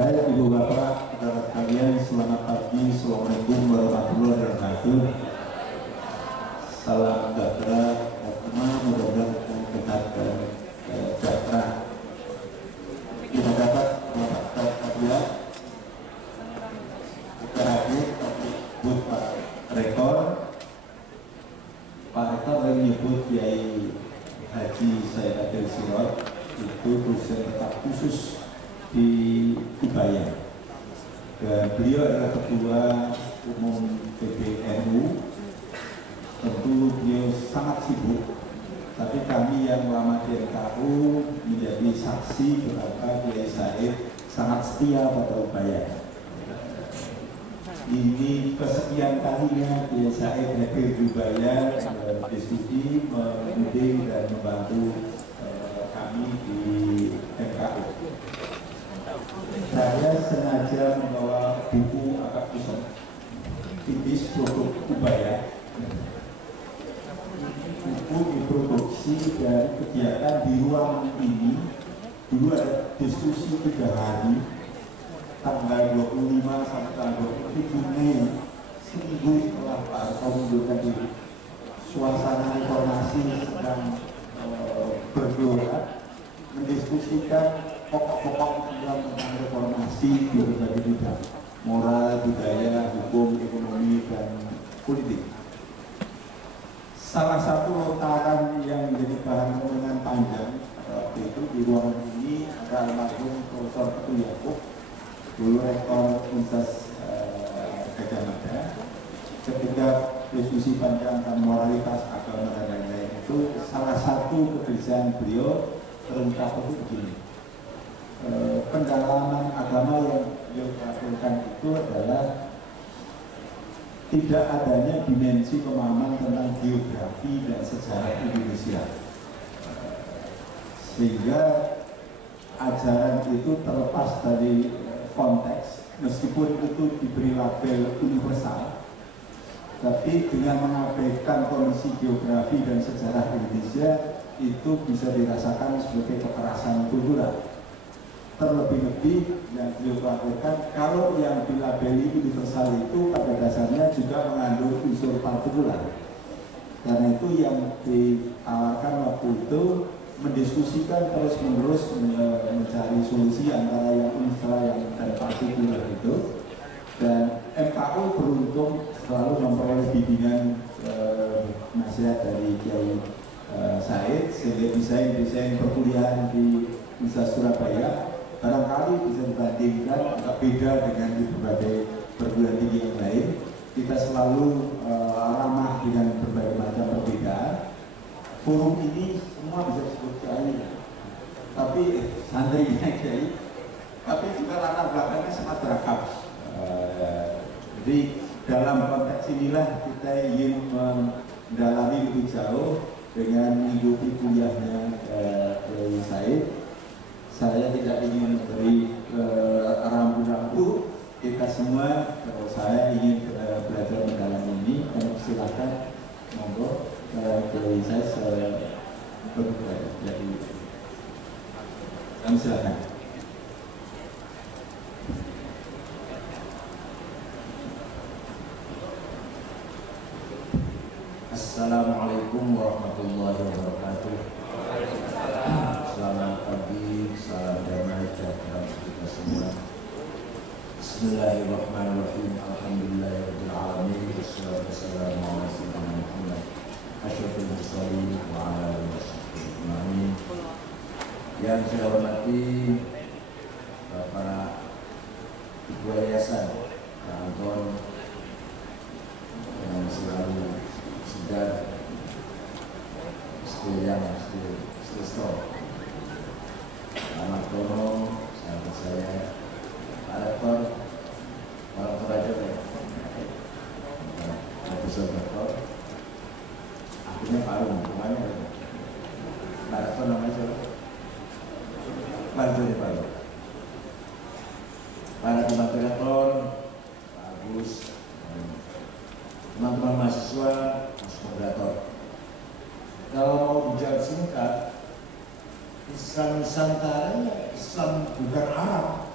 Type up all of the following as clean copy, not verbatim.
Baik Ibu Bapak, saudara sekalian, selamat pagi, Assalamualaikum warahmatullahi wabarakatuh. Salam sejahtera, mudah-mudahan kita sejahtera. Kita dapat mendapatkan hadiah. Kita hadir buat Pak Rektor. Pak Rektor menyebut Kiai Haji Said Akil Sirot itu dosen tetap khusus di Ubaya, dan beliau adalah ketua umum PBNU. Tentu beliau sangat sibuk, tapi kami yang lama di NKU menjadi saksi betapa Kiai Said sangat setia pada Ubaya. Ini kesekian kalinya Kiai Said hadir di Ubaya, diskusi, membimbing dan membantu kami di NKU. Saya sengaja membawa buku akad kosong tipis produk Ubaya. Buku diproduksi dari kegiatan di ruang ini. Dulu ada diskusi 3 hari, tanggal 25 sampai tanggal 27 Mei, seminggu setelah Pak Harto mengundurkan diri. Suasana reformasi sedang bergelora, mendiskusikan pokok-pokok tentang reformasi di berbagai bidang, moral, budaya, hukum, ekonomi, dan politik. Salah satu lontaran yang menjadi bahan renungan panjang waktu itu di ruangan ini ada almarhum Profesor Teguh Yaakob, dulu rektor Universitas Gadjah Mada. Ketika diskusi panjang tentang moralitas agama dan lain-lain itu, salah satu kegelisahan beliau terungkap itu begini. Pendalaman agama yang beliau lakukan itu adalah tidak adanya dimensi pemahaman tentang geografi dan sejarah Indonesia, sehingga ajaran itu terlepas dari konteks, meskipun itu diberi label universal, tapi dengan mengabaikan kondisi geografi dan sejarah Indonesia itu bisa dirasakan sebagai kekerasan kultural. Terlebih-lebih yang beliau lakukan, kalau yang dilabeli universal itu pada dasarnya juga mengandung unsur partikular. Karena itu yang ditawarkan waktu itu mendiskusikan terus-menerus mencari solusi antara yang universal dan partikular itu. Dan NKU beruntung selalu memperoleh bimbingan nasihat dari Kiai Said, sehingga desain perkuliahan di Universitas Surabaya barangkali bisa dibandingkan agak beda dengan di berbagai perguruan tinggi yang lain. Kita selalu ramah dengan berbagai macam perbedaan. Forum ini semua bisa disebut Kiai, tapi santrinya Kiai, tapi juga latar belakangnya sangat beragam. Jadi dalam konteks inilah kita ingin mendalami lebih jauh dengan mengikuti kuliahnya Kiai Said. Saya tidak ingin memberi rambu-rambu, kita semua, kalau saya ingin belajar mendalam ini, silakan monggo Kiai saya berbicara. Jadi kami silakan. Assalamualaikum warahmatullahi wabarakatuh. Selamat pagi, salam damai sejahtera kita semua. Bismillahirrahmanirrahim. Alhamdulillahirabbil alamin. Wassalatu wassalamu ala sayyidina Muhammad asyrafil mursalin wa ala alihi wasallam. Yang saya hormati Bapak Ketua Yayasan Pak Anton yang selalu segar, still Ahmad Tono, sahabat saya, Pak Rektor, Pak Rektor aja ya, Profesor Rektor, akhirnya Pak Rum, namanya Pak Rektor namanya siapa? Bantu nih Pak Rum. Para teman Rektor, Pak Agus, teman-teman mahasiswa, Mas Moderator. Kalau mau bicara singkat, Islam Nusantara Islam bukan Arab.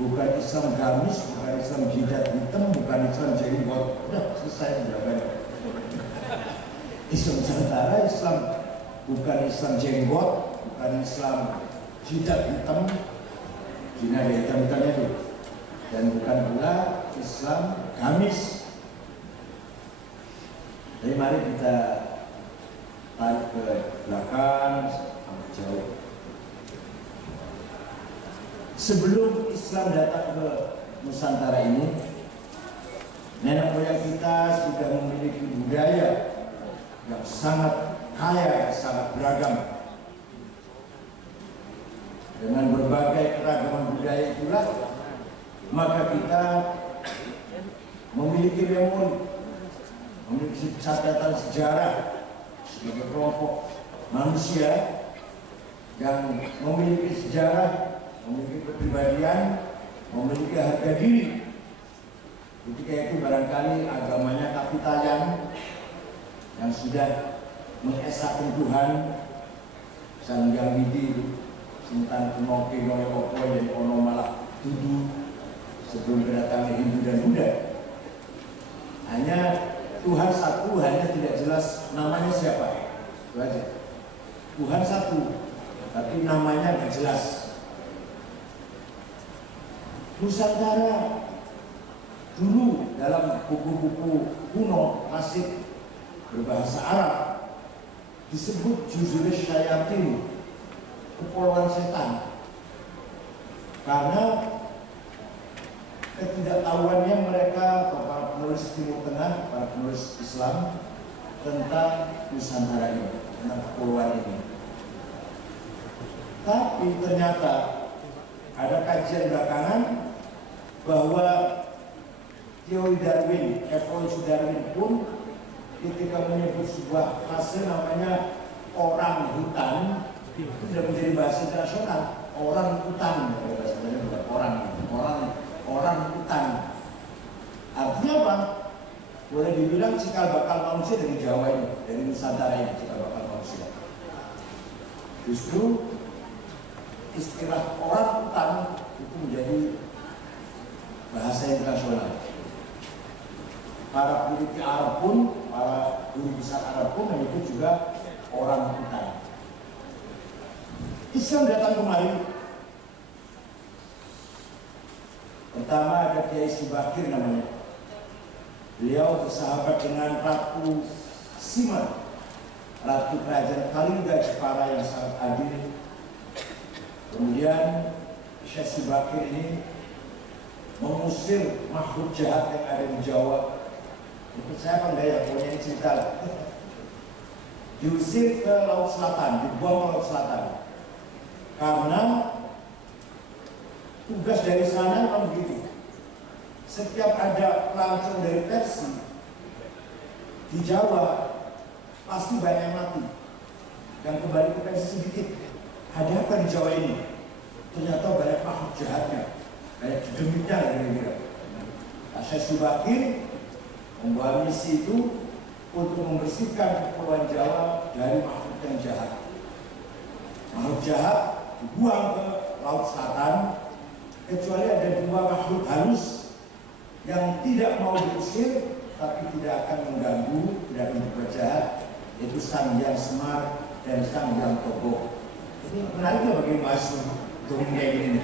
bukan Islam gamis, bukan Islam jidat hitam, bukan Islam jenggot. Udah selesai jawabannya. Islam Nusantara, Islam bukan Islam jenggot, bukan Islam jidat hitam, Cina ada hitam-hitamnya itu, dan bukan pula Islam gamis. Jadi mari kita tarik ke belakang sampai jauh. Sebelum Islam datang ke Nusantara ini, nenek moyang kita sudah memiliki budaya yang sangat kaya, sangat beragam. Dengan berbagai keragaman budaya itulah, maka kita memiliki memori, memiliki catatan sejarah sebagai kelompok manusia yang memiliki sejarah, memiliki kepribadian, memiliki harga diri. Ketika itu barangkali agamanya Kapitayan yang sudah mengesahkan Tuhan, Sanghyang Widi, Sintan Kunoke, Noe Opo, dan Ono Malah Tudu sebelum kedatangan Hindu dan Buddha. Hanya Tuhan satu, hanya tidak jelas namanya siapa. Itu aja. Tuhan satu, tapi namanya tidak jelas. Nusantara dulu dalam buku-buku kuno klasik berbahasa Arab disebut Juzur Syayatin, kepulauan setan, karena ketidaktahuannya mereka, para penulis Timur Tengah, para penulis Islam, tentang Nusantara ini, tentang kepulauan ini. Tapi ternyata ada kajian belakangan bahwa teori Darwin, evolusi Darwin pun ketika menyebut sebuah fase namanya orang hutan, itu sudah menjadi bahasa internasional. Orang hutan, bahasanya bukan orang hutan. Artinya apa? Boleh dibilang cikal bakal manusia dari Jawa ini, dari Nusantara ini, cikal bakal manusia. Justru istilah orang hutan itu menjadi bahasa internasional. Para peneliti Arab pun, para guru besar Arab pun menyebut juga orang hutan. Islam datang kemari. Pertama ada Kiai Subakir namanya. Beliau bersahabat dengan Ratu Sima, Ratu Kerajaan Kalingga Jepara yang sangat adil. Kemudian Syekh Subakir ini mengusir makhluk jahat yang ada di Jawa. Itu saya apa enggak ya, pokoknya ini cerita. Diusir ke Laut Selatan, dibuang ke Laut Selatan. Karena tugas dari sana memang begitu. Setiap ada pelancong dari Persia di Jawa, pasti banyak yang mati. Dan kembali ke Persia sedikit. Ada apa di Jawa ini? Ternyata banyak makhluk jahatnya, banyak demitnya kira-kira. Syekh Subakir membawa misi itu untuk membersihkan kepulauan Jawa dari makhluk yang jahat. Makhluk jahat dibuang ke Laut Selatan, kecuali ada dua makhluk halus yang tidak mau diusir, tapi tidak akan mengganggu, tidak akan berbuat jahat, yaitu Sanghyang Semar dan Sanghyang Togo. Ini menariknya bagi mahasiswa untuk kayak gini.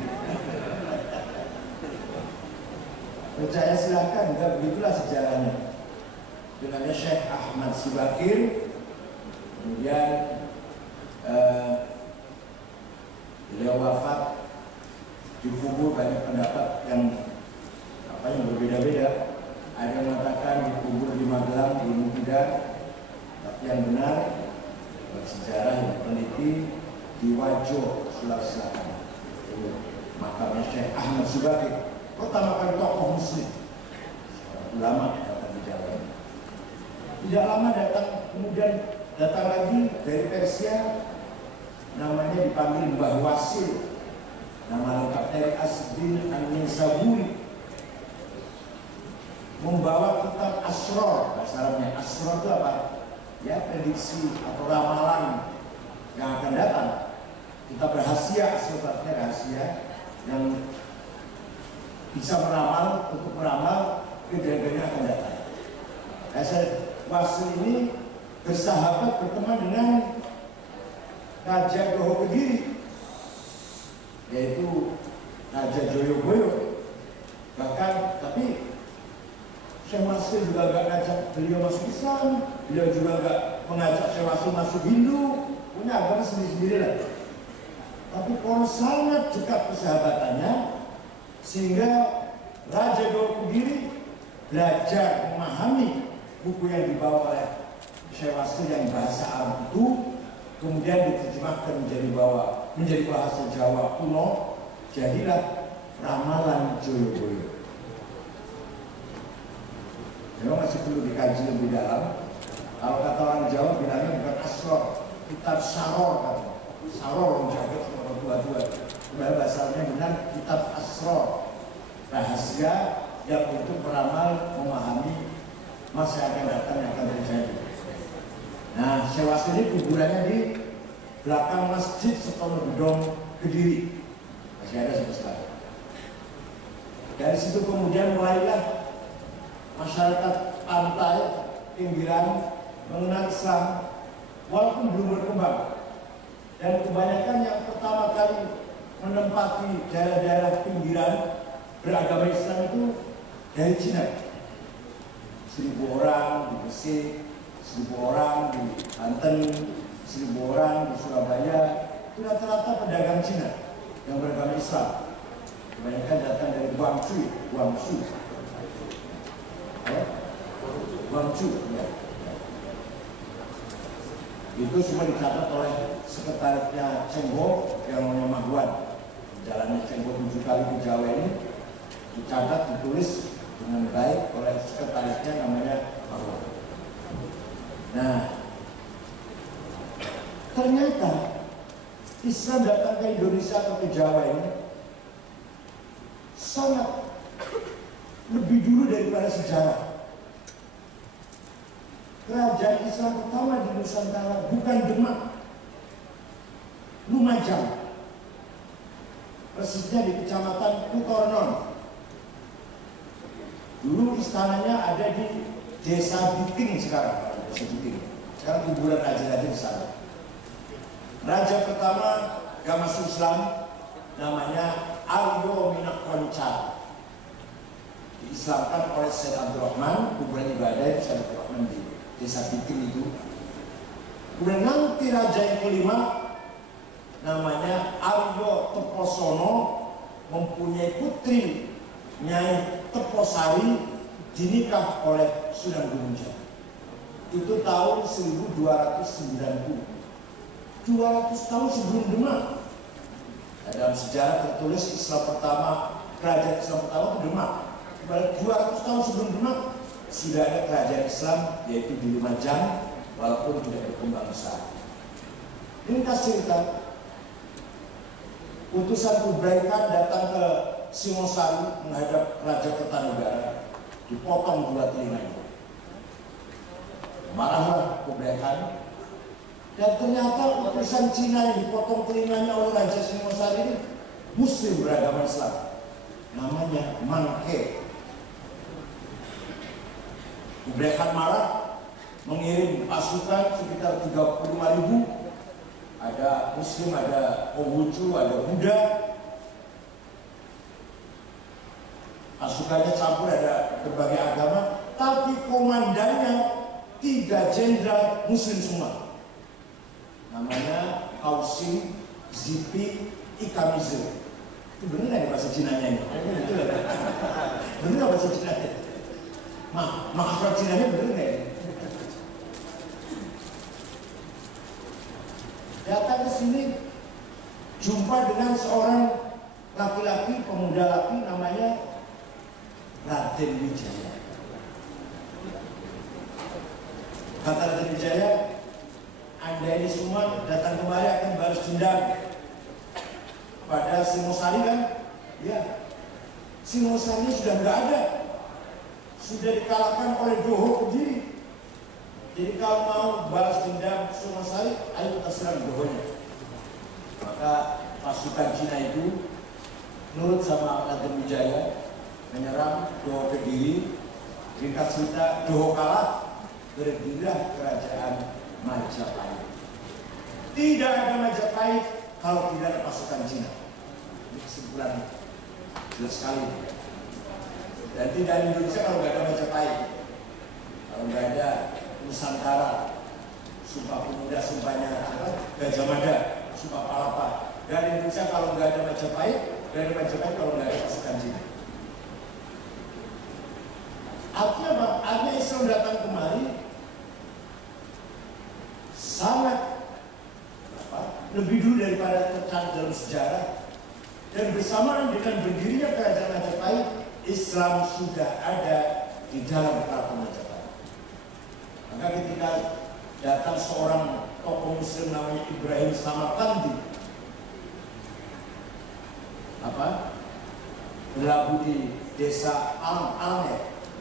Percaya silahkan, enggak begitulah sejarahnya. Dengan Syekh Ahmad Subakir, kemudian beliau wafat, dikubur banyak pendapat yang berbeda-beda. Ada yang mengatakan dikubur di Magelang, belum tidak, tapi yang benar sejarah yang peneliti di Wajo, Sulawesi Selatan. Makamnya Syekh Ahmad Subakir, pertama kali tokoh muslim, ulama datang di Jawa. Tidak lama datang, kemudian datang lagi dari Persia, namanya dipanggil Mbah Wasil, nama lengkapnya Asdin An-Nisaburi, membawa kitab Asror, bahasa Arabnya. Asror itu apa? Ya, prediksi atau ramalan yang akan datang. Kitab rahasia, sebabnya rahasia yang bisa meramal untuk meramal kejadian yang akan datang. Wasu ini bersahabat berteman dengan Raja Goho Kediri, yaitu Raja Joyoboyo. Bahkan tapi Syekh Wasu juga gak ngajak beliau masuk Islam, beliau juga gak mengajak Syekh Wasu masuk Hindu, punya agama sendiri-sendiri lah. Tapi kalau sangat dekat persahabatannya, sehingga Raja Goho Kediri belajar memahami buku yang dibawa oleh Syekh Wasu yang bahasa Arab itu, kemudian diterjemahkan menjadi bahasa Jawa kuno, jadilah ramalan Joyoboyo. Memang masih perlu dikaji lebih dalam. Kalau kata orang Jawa bilangnya bukan asror, kitab saror katanya. Saror menjaga sama tua-tua. Padahal bahasanya benar kitab asror, rahasia yang untuk meramal memahami masa yang akan datang yang akan terjadi. Nah, Syekh Wasu ini kuburannya di belakang Masjid Setono Gedong Kediri, masih ada sampai sekarang. Dari situ kemudian mulailah masyarakat pantai pinggiran mengenal Islam, walaupun belum berkembang. Dan kebanyakan yang pertama kali menempati daerah-daerah pinggiran beragama Islam itu dari Cina. 1.000 orang di Gresik, 1.000 orang di Banten, 1.000 orang di Surabaya. Itu rata-rata pedagang Cina yang beragama Islam. Kebanyakan datang dari Guangzhou, ya. Itu semua dicatat oleh sekretarisnya Cengho yang namanya Mahwan. Jalannya Cengho 7 kali ke Jawa ini dicatat, ditulis dengan baik oleh sekretarisnya namanya Mahwan. Nah, ternyata Islam datang ke Indonesia atau ke Jawa ini sangat lebih dulu daripada sejarah. Kerajaan Islam pertama di Nusantara bukan Demak, Lumajang, persisnya di Kecamatan Kutornon. Dulu istananya ada di Desa Biting sekarang, Sekarang kuburan raja-raja di sana. Raja pertama gak masuk Islam, namanya Aryo Minakonca. Diislamkan oleh Syed Abdurrahman, kuburan ibadah di Syed Abdurrahman di Desa Biting itu. Kemudian nanti raja yang kelima namanya Aryo Teposono mempunyai putri Nyai Teposari, dinikah oleh Sunan Gunung Jati. Itu tahun 1290, 200 tahun sebelum Demak. Nah, dalam sejarah tertulis Islam pertama, kerajaan Islam pertama itu Demak. 200 tahun sebelum Demak sudah ada kerajaan Islam, yaitu di Lumajang, walaupun tidak berkembang besar. Ringkas cerita, utusan Kublai Khan datang ke Singosari menghadap Raja Kertanegara, dipotong 2 telinganya. Marahlah Kublai Khan, dan ternyata utusan Cina yang dipotong telinganya oleh Raja Singosari ini Muslim beragama Islam, namanya Manke. Kublai Khan marah, mengirim pasukan sekitar 35.000, ada Muslim, ada Konghucu, ada Buddha. Pasukannya campur, ada berbagai agama, tapi komandannya 3 jenderal Muslim semua. Namanya Kausim, Zipi, Ikamize. Itu bener nggak bahasa Cinanya ini? Bener nggak bahasa Cinanya? Makhluk Cinanya bener nggak ya? Datang ke sini, jumpa dengan seorang laki-laki, pemuda laki namanya Raden Wijaya. Kata Raden Wijaya, Anda ini semua datang kemari akan balas dendam pada Singosari kan? Ya, Singosari sudah nggak ada, sudah dikalahkan oleh Goho Kediri. Jadi kalau mau balas dendam Singosari, ayo kita serang Gohonya. Maka pasukan Cina itu nurut sama Raden Wijaya, menyerang Doho Kediri, ringkat Suta, Doho kalah, berdirilah kerajaan Majapahit. Tidak ada Majapahit kalau tidak ada pasukan Cina. Ini kesimpulan jelas sekali. Dan tidak ada Indonesia kalau nggak ada Majapahit, kalau nggak ada Nusantara, Sumpah Pemuda, sumpahnya Gajah Mada, Sumpah Palapa. Dan Indonesia kalau nggak ada Majapahit, nggak ada Majapahit kalau nggak ada pasukan Cina. Artinya apa? Artinya Islam datang kemari sangat lebih dulu daripada tercatat dalam sejarah, dan bersamaan dengan berdirinya kerajaan Majapahit, Islam sudah ada di dalam keraton Majapahit. Maka ketika datang seorang tokoh Muslim namanya Ibrahim Samarkandi, berlabuh di desa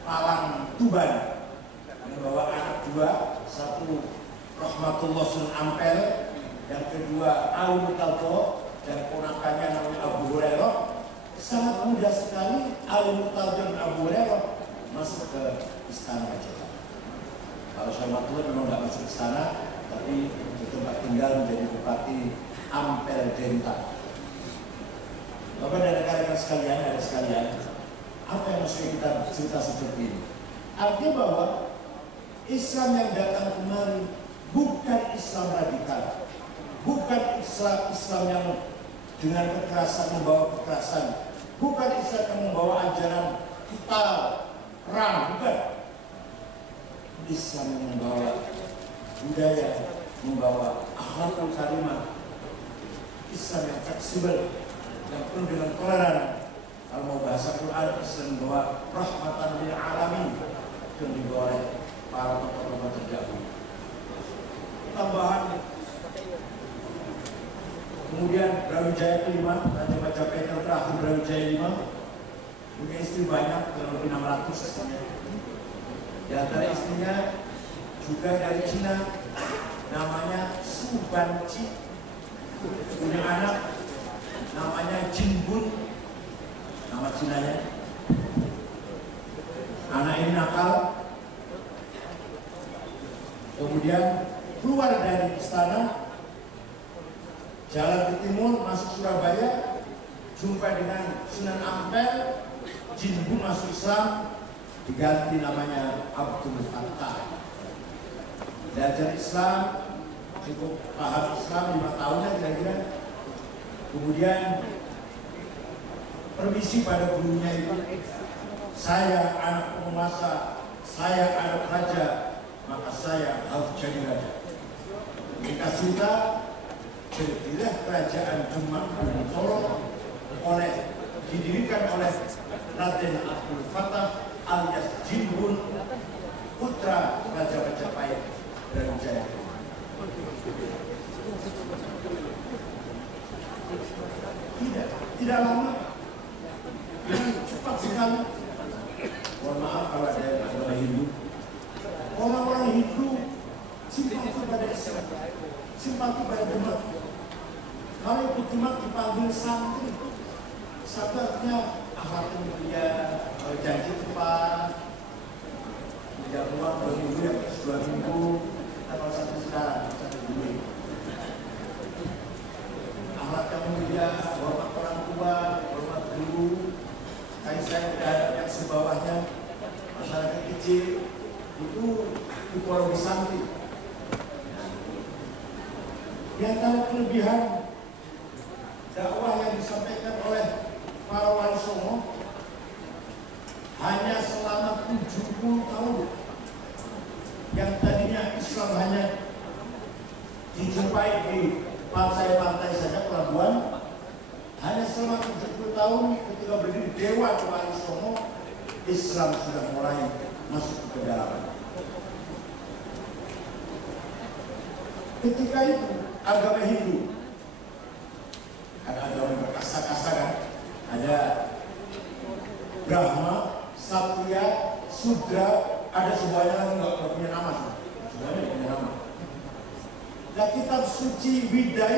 Palang Tuban, membawa anak dua, satu Rahmatullah Sun Ampel, yang kedua Ali Mutalto, dan ponakannya namanya Abu Hurairah. Sangat mudah sekali Ali Mutalto dan Abu Hurairah masuk ke istana Majapahit. Kalau Rahmatullah memang nggak masuk istana, tapi di tempat tinggal menjadi Bupati Ampel Denta. Bapak dan rekan-rekan sekalian, apa yang maksudnya kita cerita seperti ini? Artinya bahwa Islam yang datang kemari bukan Islam radikal, bukan Islam yang dengan kekerasan membawa kekerasan, bukan Islam yang membawa ajaran kita perang, bukan. Islam yang membawa budaya, membawa akhlakul karimah, Islam yang fleksibel, yang penuh dengan toleran. Kalau mau bahasa Quran, Islam membawa rahmatan lil alamin yang dibawa oleh para tokoh-tokoh terdahulu. Tambahan, kemudian Brawijaya kelima, Raja Majapahit yang terakhir, Brawijaya 5, punya istri banyak, kurang lebih 600 istrinya. Di antara istrinya juga dari Cina, namanya Su Banci, punya anak namanya Jinbun, nama Cinanya. Anak ini nakal, kemudian keluar dari istana, jalan ke timur, masuk Surabaya, jumpa dengan Sunan Ampel, Jinbun masuk Islam, diganti namanya Abdul Fattah. Belajar Islam, cukup paham Islam 5 tahunnya kira-kira. Kemudian permisi pada gurunya itu, saya anak penguasa, saya anak raja, maka saya harus jadi raja. Jika sudah, berdirilah kerajaan Demak dan Solo didirikan oleh Raden Abdul Fattah alias Jinbun, putra Raja Majapahit Brawijaya. Tidak lama, cepat sekali. Mohon maaf kalau ada yang agama Hindu. Orang-orang Hindu simpati pada Islam, simpati pada Demak. Kalau ikut Demak dipanggil santri, sahabatnya akhlak mulia, janji tepat, tidak uang 2 minggu ya 2 minggu, atau 1 sekarang 1 bulan. Akhlak yang mulia, hormat orang tua, hormat guru. Kayak saya udah yang sebawahnya, masyarakat kecil itu tipologi santri. Di antara kelebihan dakwah yang disampaikan oleh para wali songo, hanya selama 70 tahun, yang tadinya Islam hanya dijumpai di pantai-pantai saja, pelabuhan, hanya selama 70 tahun ketika berdiri Dewan Wali Songo, Islam sudah mulai masuk ke pedalaman. Ketika itu agama Hindu, ada agama berkasa-kasa kan, ada Brahma, Satria, Sudra, ada semuanya nggak punya nama, semuanya punya nama. Nah, kitab suci Wida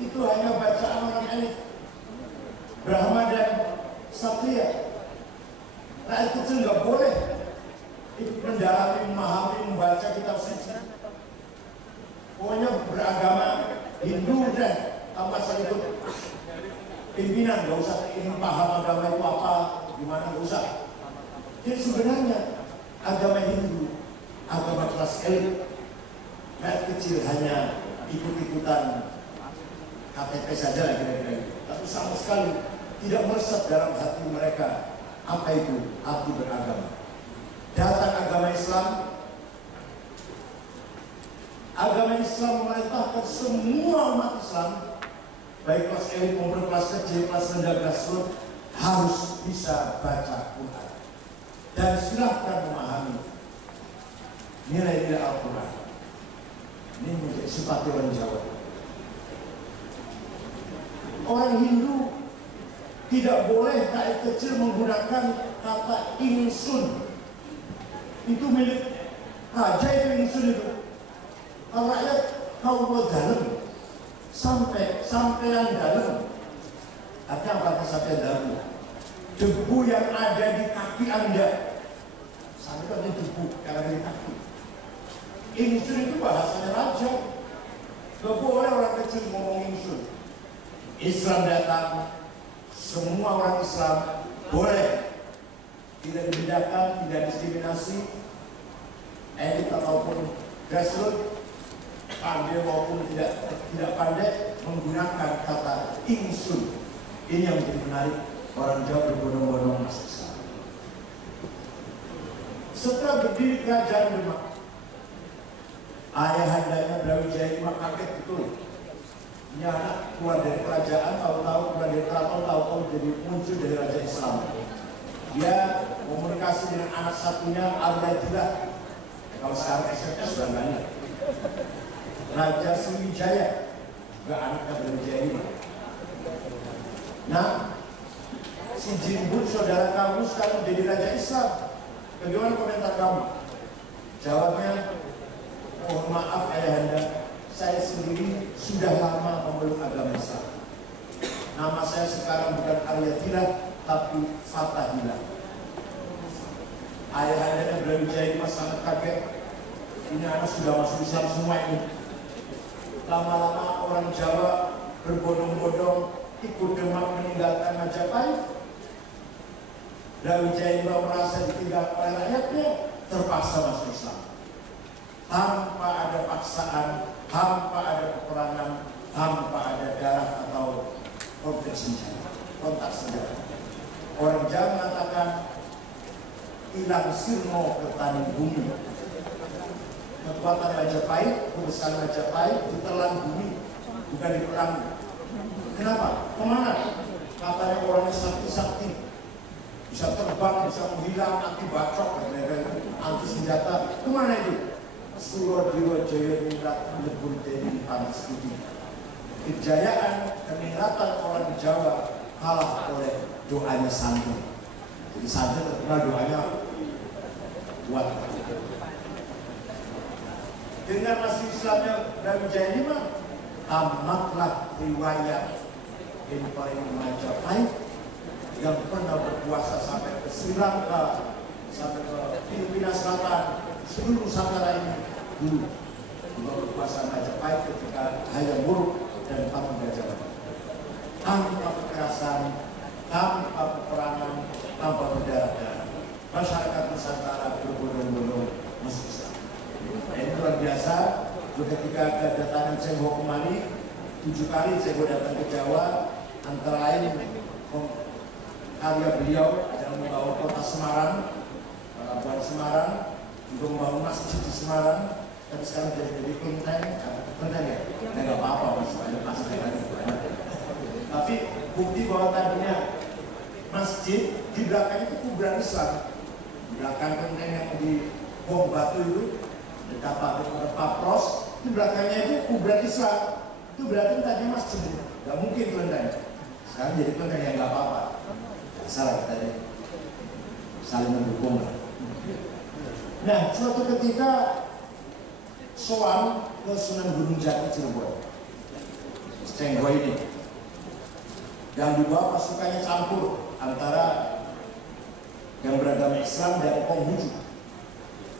itu hanya bacaan orang elit, Brahma dan Satria. Rakyat kecil nggak boleh mendalami, memahami, membaca kitab suci. Pokoknya beragama Hindu dan tanpa ikut pimpinan, nggak usah ingin paham agama itu apa, gimana, nggak usah. Jadi sebenarnya agama Hindu, agama kelas elit, rakyat kecil hanya ikut-ikutan KTP saja lah kira-kira itu. Tapi sama sekali tidak meresap dalam hati mereka apa itu arti beragama. Datang agama Islam memerintahkan semua umat Islam, baik kelas elit maupun kelas kecil, kelas rendah, grassroots, harus bisa baca Quran dan silahkan memahami nilai-nilai Al-Quran. Ini menjadi sifat orang Jawa. Orang Hindu tidak boleh rakyat kecil menggunakan kata insun. Itu milik raja, itu insun itu. Kalau rakyat kau dalam sampean dalam, artinya apa sampean dalam? Debu yang ada di kaki Anda. Sampai ada debu yang ada di kaki. Insun itu bahasanya raja. Gak boleh orang kecil ngomong insun. Islam datang, semua orang Islam boleh, tidak dibedakan, tidak diskriminasi, elit ataupun grassroots, pandai maupun tidak pandai, menggunakan kata insun. Ini yang menjadi menarik, orang Jawa berbondong-bondong masuk Islam. Setelah berdiri kerajaan Demak, ayahandanya Brawijaya V kaget betul. Ini anak keluar dari kerajaan, tahu-tahu keluar dari keraton, tahu-tahu jadi muncul dari raja Islam. Dia komunikasi dengan anak satunya Al-Yadilah. Kalau sekarang SMS sudah banyak. Raja Sriwijaya, juga anaknya Brawijaya V. Nah, si Jimbut saudara kamu sekarang jadi raja Islam. Bagaimana komentar kamu? Jawabnya, mohon maaf ayahanda, saya sendiri sudah lama memeluk agama Islam. Nama saya sekarang bukan Al-Yadilah, tapi Fathahilah. Ayahanda Brawijaya V sangat kaget. Ini anak sudah masuk Islam semua ini. Lama-lama orang Jawa berbondong-bondong ikut Demak meninggalkan Majapahit. Brawijaya V merasa ditinggal oleh rakyatnya, terpaksa masuk Islam. Tanpa ada paksaan, tanpa ada peperangan, tanpa ada darah atau kontak senjata. Orang Jawa mengatakan ilang sirno petani bumi. Kekuatan Majapahit, kebesaran Majapahit ditelan bumi, bukan diperangi. Kenapa? Kemana? Katanya orangnya sakti-sakti, bisa terbang, bisa menghilang, anti bacok, anti senjata. Kemana itu? Suro Diwa Jaya Ningrat lebur dari panas putih. Kejayaan, keningratan orang Jawa kalah oleh doanya santun. Jadi santun terkenal doanya kuat. Dengan masih Islamnya Brawijaya V, tamatlah riwayat Empire Majapahit yang pernah berkuasa sampai ke Sri Lanka, sampai ke Filipina Selatan, seluruh Nusantara ini dulu juga berkuasa Majapahit ketika Hayam Wuruk dan Tamu Gajah. Tanpa kekerasan, tanpa peperangan, tanpa berdarah-darah, masyarakat Nusantara berbondong-bondong masuk Islam. Ini luar biasa. Ketika kedatangan Cengho kembali 7 kali Cengho datang ke Jawa, antara lain karya beliau adalah membangun kota Semarang, pelabuhan Semarang, juga membangun masjid di Semarang. Tapi sekarang jadi kelenteng ya? Nggak apa-apa, masih banyak masjid lagi. Tapi bukti bahwa tadinya masjid di belakangnya itu kuburan Islam. Di belakang kelenteng yang di bom batu itu dekat Papros, di belakangnya itu kuburan Islam. Itu berarti tadinya masjid, nggak mungkin kelenteng. Sekarang jadi kelenteng yang nggak apa-apa. Salah kita ini saling mendukung. Nah, suatu ketika soal ke Sunan Gunung Jati Cirebon, Cengho ini, yang dibawa pasukannya campur antara yang beragama Islam dan Konghucu.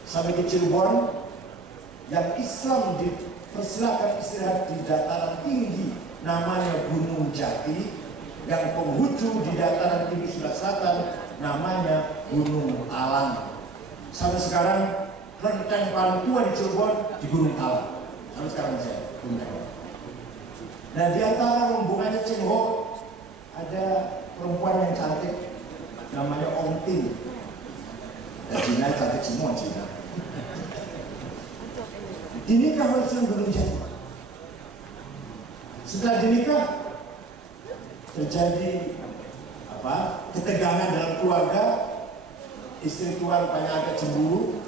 Sampai ke Cirebon, yang Islam dipersilakan istirahat di dataran tinggi namanya Gunung Jati, yang Konghucu di dataran tinggi sebelah selatan namanya Gunung Talang. Sampai sekarang kelenteng paling tua di Cirebon di Gunung Talang. Sampai sekarang saya Gunung Talang. Nah, di antara rombongannya Cheng Ho ada perempuan yang cantik namanya Ong Ting. Dan Cina cantik semua Cina. Dinikah oleh Sunan Gunung Jati. Setelah dinikah terjadi ketegangan dalam keluarga. Istri tua rupanya agak cemburu.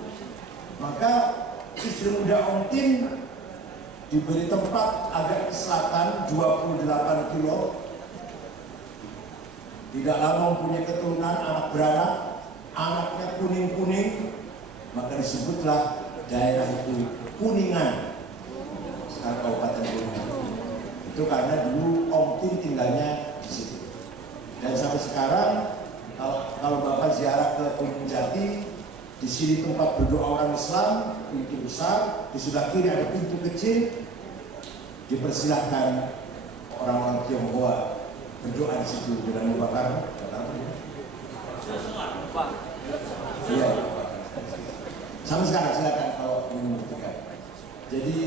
Maka istri muda Ong Ting diberi tempat agak ke selatan 28 kilo. Tidak lama mempunyai keturunan, anak beranak, anaknya kuning-kuning, maka disebutlah daerah itu Kuningan, sekarang Kabupaten Kuningan. Itu karena dulu Ong Ting tinggalnya di situ. Dan sampai sekarang kalau Bapak ziarah ke Gunung Jati, di sini tempat berdoa orang Islam, pintu besar, di sebelah kiri ada pintu kecil, dipersilahkan orang-orang Tionghoa berdoa di situ dengan membakar. Iya. Sampai sekarang silakan kalau ingin membuktikan. Jadi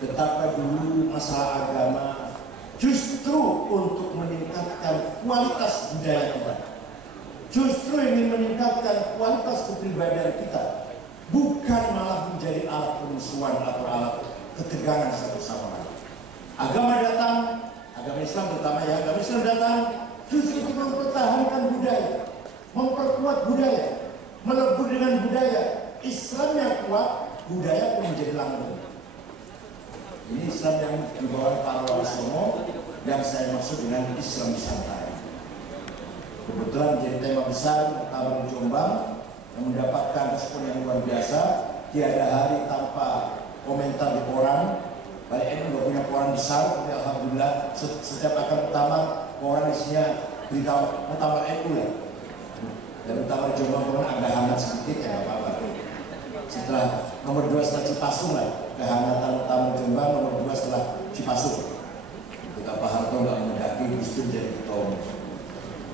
betapa dulu masalah agama justru untuk meningkatkan kualitas budaya kita, justru ingin meningkatkan kualitas kepribadian kita, bukan malah menjadi alat permusuhan atau alat ketegangan satu sama lain. Agama datang, agama Islam terutama ya, agama Islam datang justru untuk mempertahankan budaya, memperkuat budaya, melebur dengan budaya. Islam yang kuat, budaya pun menjadi langgeng. Ini Islam yang dibawa para wali songo yang saya maksud dengan Islam Nusantara. Kebetulan menjadi tema besar Muktamar Jombang yang mendapatkan respon yang luar biasa. Tiada hari tanpa komentar di koran. Balik ini nggak punya koran besar, tapi alhamdulillah setiap akan Muktamar koran isinya berita Muktamar NU ya. Dan Muktamar Jombang pun agak hangat sedikit ya, apa-apa. Setelah nomor 2 setelah Cipasung lah, kehangatan Muktamar Jombang, nomor 2 setelah Cipasung. Betapa Harto nggak mendaki Gus Dur jadi ketua umum.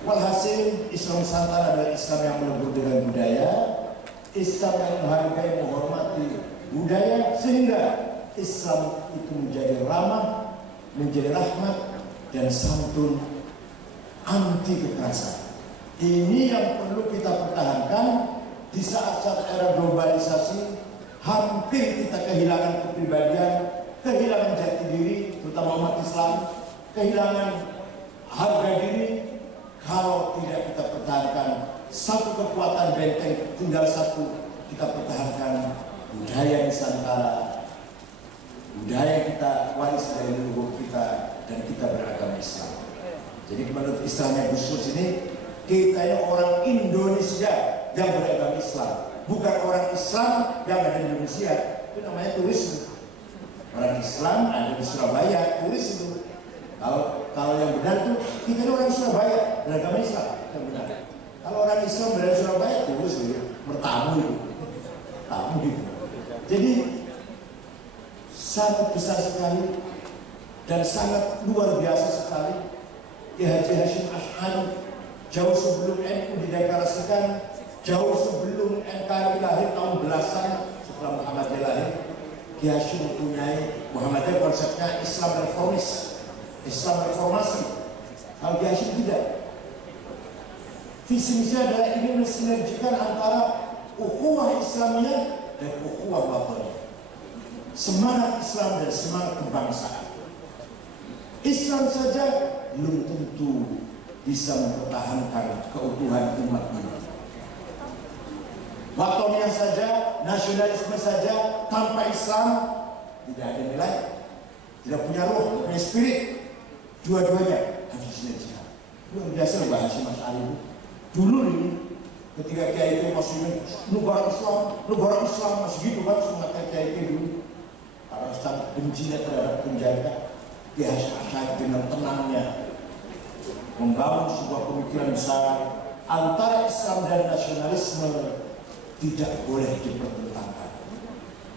Walhasil Islam Nusantara adalah Islam yang melebur dengan budaya, Islam yang menghargai, menghormati budaya, sehingga Islam itu menjadi ramah, menjadi rahmat dan santun, anti kekerasan. Ini yang perlu kita pertahankan. Di saat-saat era globalisasi, hampir kita kehilangan kepribadian, kehilangan jati diri, terutama umat Islam, kehilangan harga diri. Kalau tidak kita pertahankan satu kekuatan benteng, tinggal satu, kita pertahankan budaya Nusantara, budaya kita, waris dari leluhur kita, dan kita beragama Islam. Jadi menurut istilahnya Gus Dur ini, kita ini orang Indonesia yang beragama Islam, bukan orang Islam yang ada di Indonesia. Itu namanya turis. Orang Islam ada di Surabaya, turis itu. Kalau yang benar itu kita ini orang Surabaya beragama Islam, yang benar. Kalau orang Islam berada di Surabaya, turis itu, bertamu itu, tamu gitu. Jadi sangat besar sekali dan sangat luar biasa sekali. Kiai Haji Hasyim Asy'ari jauh sebelum NU dideklarasikan, jauh sebelum NKRI lahir tahun belasan setelah Muhammadiyah lahir, Kiai Hasyim mempunyai Muhammadiyah konsepnya Islam reformis, Islam reformasi. Kalau Kiai Hasyim tidak, visi misi adalah ingin mensinergikan antara ukhuwah Islamiyah dan ukhuwah wataniyah, semangat Islam dan semangat kebangsaan. Islam saja belum tentu bisa mempertahankan keutuhan umat ini. Watoniyah saja, nasionalisme saja, tanpa Islam tidak ada nilai, tidak punya roh, tidak punya spirit. Dua-duanya harus disinergikan. Luar biasa Mbak Hasyim Asy'ari dulu ini, ketika Kiai itu maksudnya negara Islam masih gitu kan, semangat Kiai itu dulu. Para ustaz bencinya terhadap penjaga, Kiai Hasyim Asy'ari dengan tenangnya membangun sebuah pemikiran besar, antara Islam dan nasionalisme tidak boleh dipertentangkan.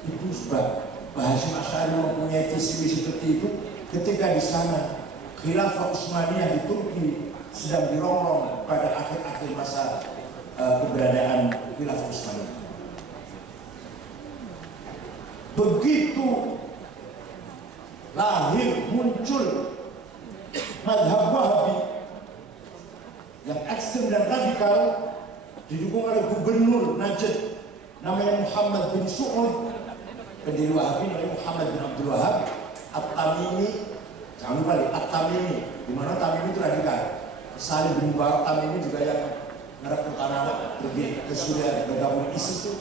Itu sebab Pak Hasyim Asy'ari mempunyai visi seperti itu ketika di sana Khilafah Utsmaniyah di Turki sedang dirongrong pada akhir-akhir masa keberadaan Khilafah Utsmaniyah. Begitu lahir muncul mazhab Wahabi yang ekstrem dan radikal didukung oleh gubernur Najd namanya Muhammad bin Su'ud, pendiri Wahabi namanya Muhammad bin Abdul Wahab At-Tamimi. Jangan lupa nih, At-Tamimi, di mana Tamimi itu radikal. Salim bin Mubarak Tamimi juga yang ngerepot anak-anak pergi ke Suriah bergabung ISIS itu,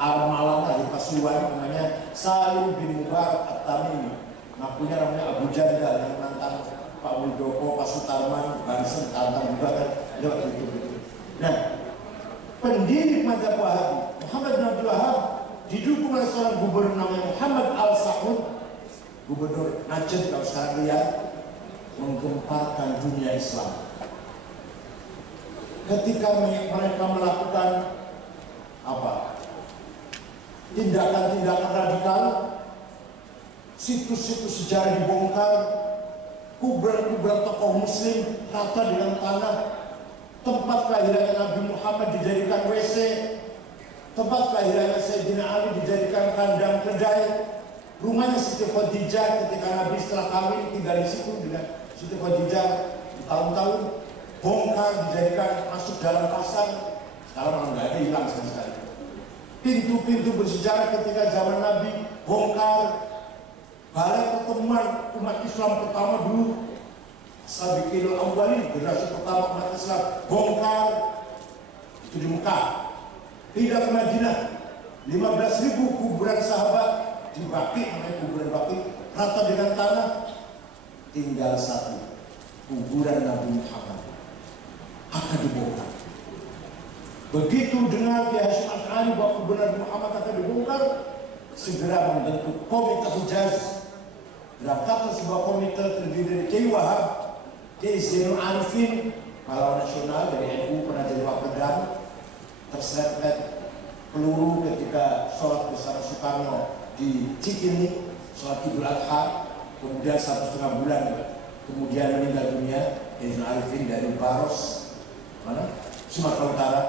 anak malam di Pasuruan namanya Salim bin Mubarak At-Tamimi. Ngakunya namanya Abu Jandal yang nantang Pak Muldoko, Pak Sutarman, Bansen, tantang juga kan lewat itu. Nah, pendiri mazhab Wahabi Muhammad bin Abdul Wahab didukung oleh seorang gubernur namanya Muhammad Al-Saud, gubernur Najd kalau sekarang lihat, menggemparkan dunia Islam. Ketika mereka melakukan tindakan-tindakan radikal, situs-situs sejarah dibongkar, kuburan-kuburan tokoh muslim rata dengan tanah, tempat kelahiran Nabi Muhammad dijadikan WC, tempat kelahiran Sayyidina Ali dijadikan kandang kedai, rumahnya Siti Khadijah ketika Nabi setelah kawin tinggal di situ dengan Siti Khadijah tahun-tahun, bongkar dijadikan masuk dalam pasar. Sekarang malah nggak ada, hilang sama sekali. Pintu-pintu bersejarah ketika zaman Nabi bongkar. Balai pertemuan umat Islam pertama dulu, Sabiqul Awwalin, generasi pertama umat Islam, bongkar. Itu di Mekah. Pindah ke Madinah, 15.000 kuburan sahabat di Baqi, namanya kuburan Baqi, rata dengan tanah. Tinggal satu, kuburan Nabi Muhammad akan dibongkar. Begitu dengar Kiai Hasyim Asy'ari bahwa kuburan Nabi Muhammad akan dibongkar, segera membentuk komite Hijaz. Berangkatlah sebuah komite terdiri dari Kiai Wahab, Kiai Zainul Arifin, pahlawan nasional dari NU, pernah jadi Wapedam, terseret peluru ketika sholat bersama Soekarno di Cikini, sholat Idul Adha, kemudian 1,5 bulan kemudian meninggal dunia. Kiai Zainul Arifin dari Baros, mana? Sumatera Utara,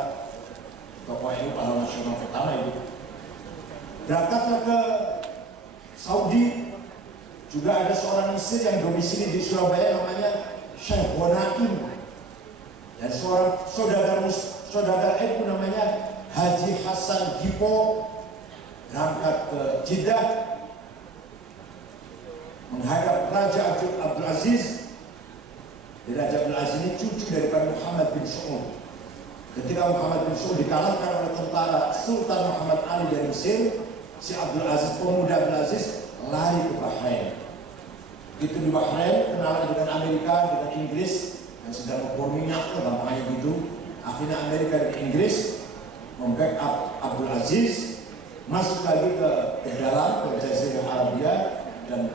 tokoh NU pahlawan nasional pertama itu. Berangkatlah ke Saudi, juga ada seorang Mesir yang domisili di Surabaya namanya Syekh Bonaim, dan seorang saudara NU namanya Haji Hasan Gipo berangkat ke Jeddah menghadap Raja Abdul Aziz. Raja Abdul Aziz ini cucu daripada Muhammad bin Saud. Ketika Muhammad bin Saud dikalahkan oleh tentara Sultan Muhammad Ali dari Mesir, si Abdul Aziz, pemuda Abdul Aziz, lari ke Bahrain. Itu di Bahrain kenalan dengan Amerika, dengan Inggris, yang sedang membor minyak, gampangnya gitu. Akhirnya Amerika dan Inggris membackup Abdul Aziz, masuk lagi ke dalam ke Jazirah Arabia dan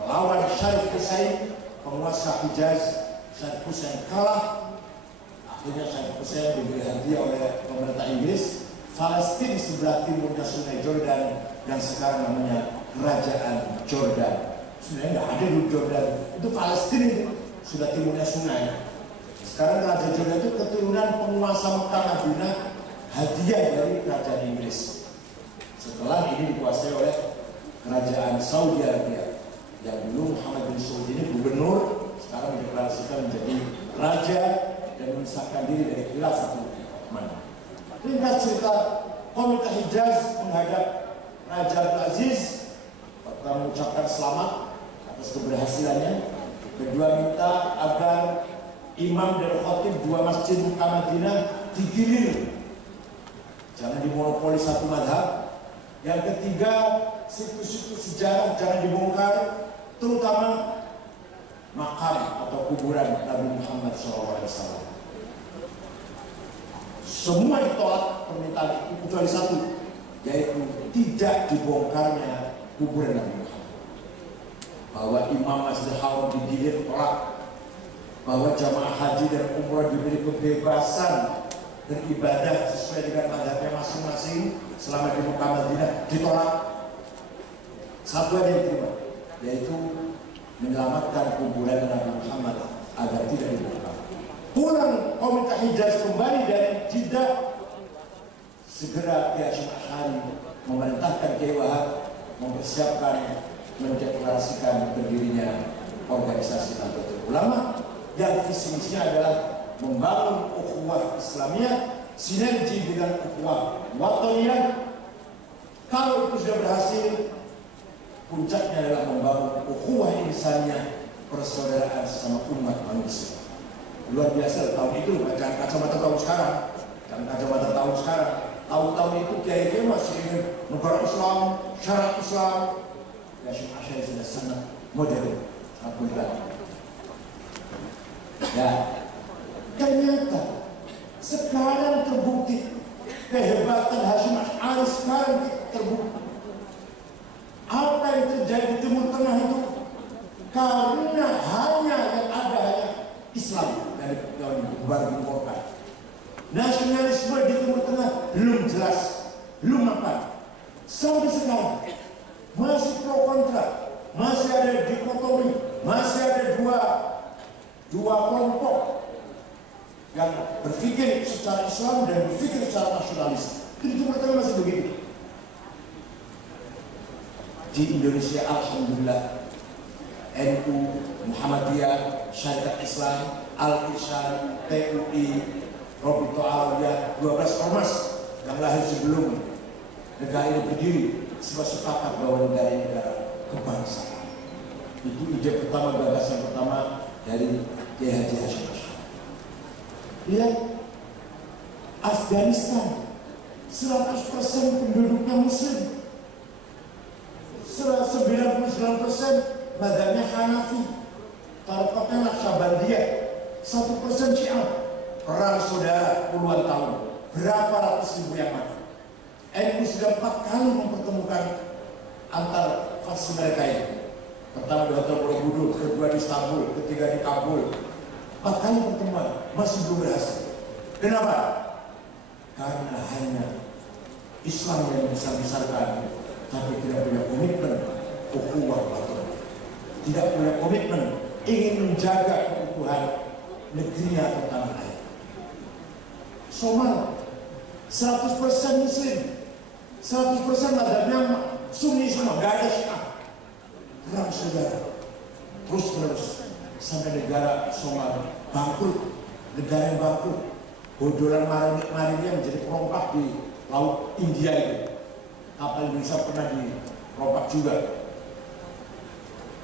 melawan Syarif Hussein, penguasa Hijaz. Syarif Hussein kalah. Akhirnya Syarif Hussein diberi hadiah oleh pemerintah Inggris Palestina sebelah timurnya Sungai Jordan yang sekarang namanya Kerajaan Jordan. Sebenarnya nggak ada di Jordan, itu Palestina itu sudah timurnya sungai. Sekarang Kerajaan Jordan itu keturunan penguasa Mekah Madinah, hadiah dari Kerajaan Inggris. Setelah ini dikuasai oleh Kerajaan Saudi Arabia, yang dulu Muhammad bin Saud ini gubernur, sekarang dideklarasikan menjadi raja dan memisahkan diri dari Khilafatul Utsmaniyah. Ringkas cerita, komite Hijaz menghadap Raja Abdul Aziz, pertama mengucapkan selamat atas keberhasilannya, kedua minta agar imam dan khatib dua masjid Mekah Madinah digilir, jangan dimonopoli satu madhab. Yang ketiga, situs-situs sejarah jangan dibongkar, terutama makam atau kuburan Nabi Muhammad SAW. Semua ditolak permintaan itu kecuali satu, yaitu tidak dibongkarnya kuburan Nabi Muhammad. Bahwa Imam Masjidil Haram digilir, tolak. bahwa jamaah haji dan umrah diberi kebebasan beribadah sesuai dengan mazhabnya masing-masing selama di Mekah Madinah, ditolak. Satu yang diterima, yaitu menyelamatkan kuburan Nabi Muhammad agar tidak dibongkar. Pulang komite Hijaz kembali dari Jeddah, segera Kiai Hasyim Asy'ari memerintahkan Kiai Wahab mempersiapkan mendeklarasikan berdirinya organisasi Nahdlatul Ulama yang visi misinya adalah membangun ukhuwah Islamiyah, sinergi dengan ukhuwah Wataniyah. Kalau itu sudah berhasil, puncaknya adalah membangun ukhuwah insaniyah, persaudaraan sesama umat manusia. Luar biasa tahun itu, jangan kacamata tahun sekarang, jangan kacamata tahun sekarang. Tahun-tahun itu kiai masih ingin negara Islam, syarat Islam. Ya Syekh Asy'ari sudah sangat modern, sangat moderat. Ya, ternyata sekarang terbukti kehebatan Hasyim Asy'ari sekarang terbukti. Apa yang terjadi di Timur Tengah itu karena hanya yang ada hanya Islam dari dibubarkan. Nasionalisme di Timur Tengah belum jelas, belum mapan. Sampai sekarang masih pro kontra, masih ada dikotomi, masih ada dua kelompok yang berpikir secara Islam dan berpikir secara nasionalis. Di Timur Tengah masih begitu. Di Indonesia alhamdulillah NU, Muhammadiyah, Syarikat Islam, Al-Irsyad, TUI, Robito Alawiyah, 12 ormas yang lahir sebelum negara ini berdiri semua sepakat bahwa negara ini negara kebangsaan. Itu ide pertama, gagasan pertama dari Kiai Haji Hasyim Asy'ari. Lihat Afghanistan, 100% penduduknya Muslim, 99% mazhabnya Hanafi, tarikatnya Naqsyabandiyah, 1% Syiah. Perang saudara puluhan tahun, berapa ratus ribu yang mati. NU sudah 4 kali mempertemukan antar faksi mereka ini. Pertama di Hotel Borobudur, kedua di Istanbul, ketiga di Kabul. 4 kali pertemuan, masih belum berhasil. Kenapa? Karena hanya Islam yang besar-besarkan, tapi tidak punya komitmen ukhuwah batin, tidak punya komitmen ingin menjaga keutuhan negerinya atau tanah air. Somali 100% Muslim, 100% mazhabnya Sunni semua, gak ada Syiah. Perang saudara terus menerus sampai negara Somali bangkrut, negara yang bangkrut. Bodolan marinnya menjadi perompak di laut India itu. Kapal Indonesia pernah dirompak juga.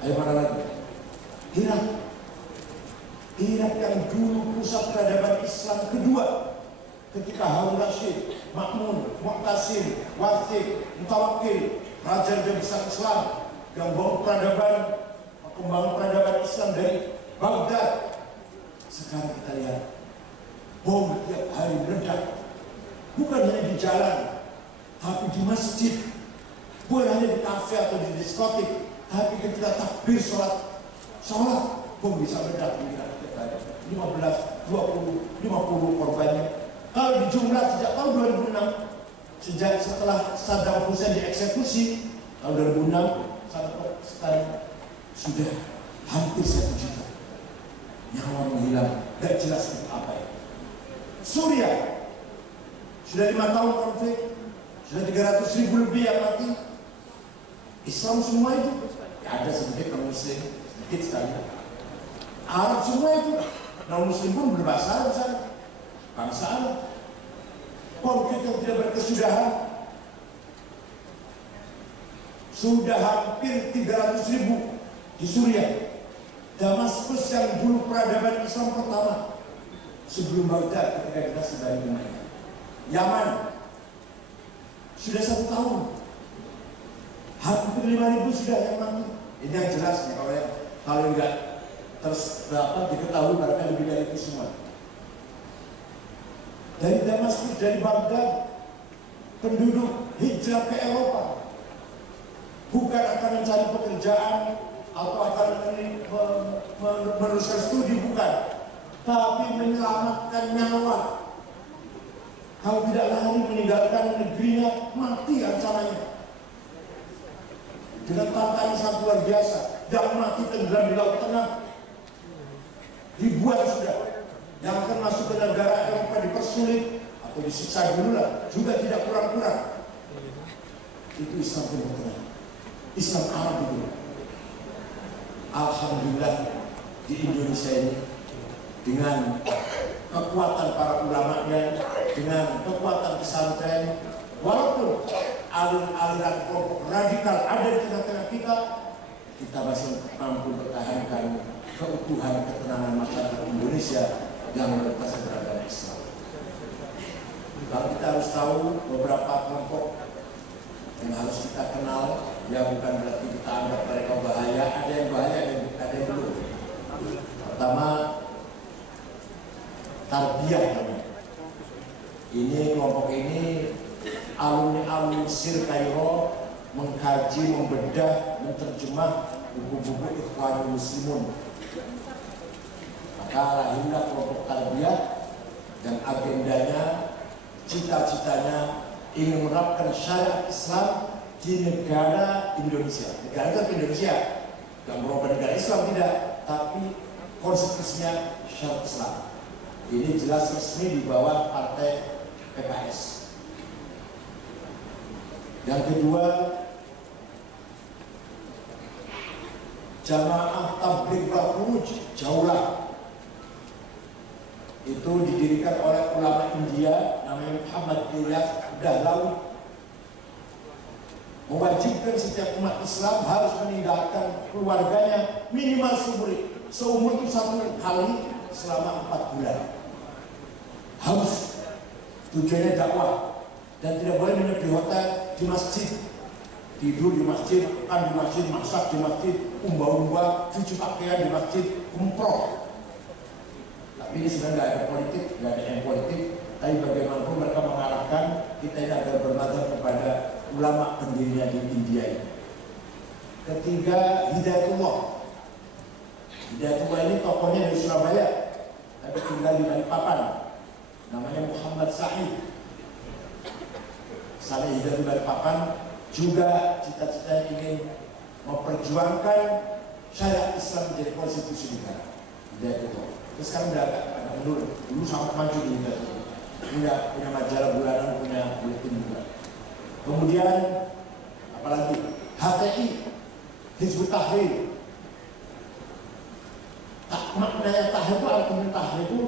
Ayo mana lagi? Irak yang dulu pusat peradaban Islam kedua ketika Harun Rashid, Makmun, Mu'tasim, Wathiq, Mutawakkil, raja besar Islam yang membangun peradaban Islam dari Baghdad. Sekarang kita lihat bom tiap hari meledak, bukan hanya di jalan, tapi di masjid, bukan hanya di kafe atau di diskotik, tapi ketika takbir sholat bom bisa meledak. 15, 20, 50 korbannya. Kalau dijumlah sejak tahun 2006, sejak setelah Saddam Hussein dieksekusi tahun 2006 sampai sudah hampir 1 juta nyawa menghilang, gak jelas itu apa ya. Suriah sudah 5 tahun konflik, sudah 300.000 lebih yang mati. Islam semua itu, ya ada sedikit non Muslim, sedikit sekali. Arab semua itu, non Muslim pun berbahasa Arab sana, bangsa Arab. Konflik yang tidak berkesudahan, sudah hampir 300.000 di Suriah. Damaskus yang dulu peradaban Islam pertama sebelum Baghdad ketika kita sedang dimana. Yaman sudah 1 tahun, hampir 5.000 sudah yang mati. Ini yang jelas nih, kalau enggak diketahui mereka lebih dari itu semua. Dari Damaskus, dari Baghdad, penduduk hijrah ke Eropa, bukan akan mencari pekerjaan atau akan meneruskan studi, bukan, tapi menyelamatkan nyawa. Kalau tidak lari meninggalkan negerinya, mati ancamannya. Dengan tantangan sangat luar biasa, yang mati tenggelam di Laut Tengah ribuan sudah. Yang akan masuk ke negara Eropa dipersulit atau disiksa dulu lah, juga tidak kurang-kurang. Itu Islam Timur, Islam Arab itu. Alhamdulillah di Indonesia ini dengan kekuatan para ulamanya, dengan kekuatan pesantren, walaupun aliran kelompok radikal ada di tengah-tengah kita, kita masih mampu mempertahankan keutuhan ketenangan masyarakat Indonesia yang berbasis beragama Islam. Kalau kita harus tahu beberapa kelompok yang harus kita kenal, yang bukan berarti kita anggap mereka bahaya, ada yang bahaya, ada yang belum. Pertama, Tarbiyah namanya. Ini kelompok ini alumni Mesir Kairo mengkaji, membedah, menerjemah buku-buku Ikhwanul Muslimun. Maka lahirlah kelompok Tarbiyah dan agendanya, cita-citanya ingin menerapkan syariat Islam di negara Indonesia. Negara itu Indonesia, yang merubah negara Islam tidak, tapi konstitusinya syariat Islam. Ini jelas resmi di bawah partai PKS. Yang kedua, Jamaah Tabligh wal Khuruj Jaulah. Itu didirikan oleh ulama India namanya Muhammad Ilyas Dahlawi. Mewajibkan setiap umat Islam harus meninggalkan keluarganya minimal seumur itu 1 kali selama 4 bulan. Harus. Tujuannya dakwah dan tidak boleh menginap di hotel, di masjid, tidur di masjid, makan di masjid, masak di masjid, umba-umba, cuci pakaian di masjid, umroh. Tapi ini sebenarnya nggak ada politik, nggak ada yang politik. Tapi bagaimanapun mereka mengarahkan kita ini agar bermadzhab kepada ulama pendirinya di India ini. Ketiga, Hidayatullah. Hidayatullah ini tokohnya dari Surabaya, tapi tinggal di Balikpapan. Namanya Muhammad Sahih. Saleh Hidayatullah di Balikpapan juga cita-citanya ingin memperjuangkan syariat Islam menjadi konstitusi negara. Hidayatullah. Terus sekarang udah agak menurun. Dulu sangat maju di Hidayatullah. Punya majalah bulanan, punya buletin juga. Kemudian apalagi HTI, Hizbut Tahrir. Maknanya tahrir itu, artinya tahrir itu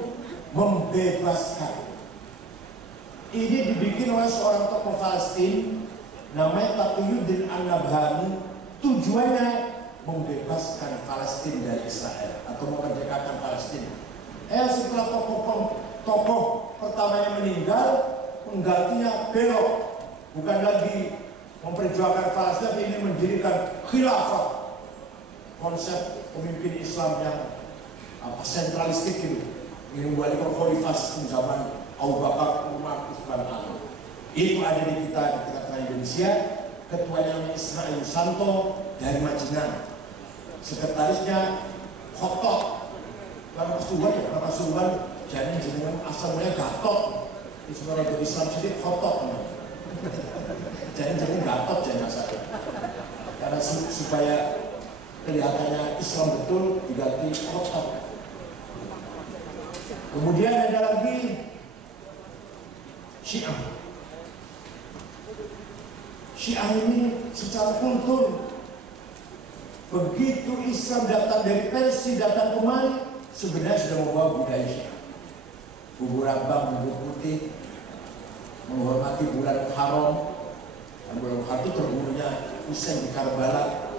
membebaskan. Ini dibikin oleh seorang tokoh Palestina namanya Taqiyuddin An-Nabhani. Tujuannya membebaskan Palestina dari Israel atau memerdekakan Palestina. Setelah tokoh pertamanya meninggal, penggantinya belok, bukan lagi memperjuangkan Palestina, tapi ini mendirikan khilafah, konsep pemimpin Islam yang sentralistik itu, ingin membuat khalifah zaman Abu Bakar, Umar, Utsman, Ali. Itu ada di kita di tengah-tengah Indonesia. Ketuanya Ismail Santo dari Majinan, sekretarisnya Khotot. Kalau Pasuruan jadi jenengan asalnya Gatot. Di sekolah Islam sedikit Khotot. Jadi Gatot jangan asal. Karena supaya kelihatannya Islam betul diganti Khotot. Kemudian ada lagi Syiah. Syiah ini secara kultur, begitu Islam datang dari Persia, datang kemari, sebenarnya sudah membawa budaya Syiah. Bubur abang, bubur putih, menghormati bulan Haram. Bulan Haram itu terbunuhnya Husain di Karbala.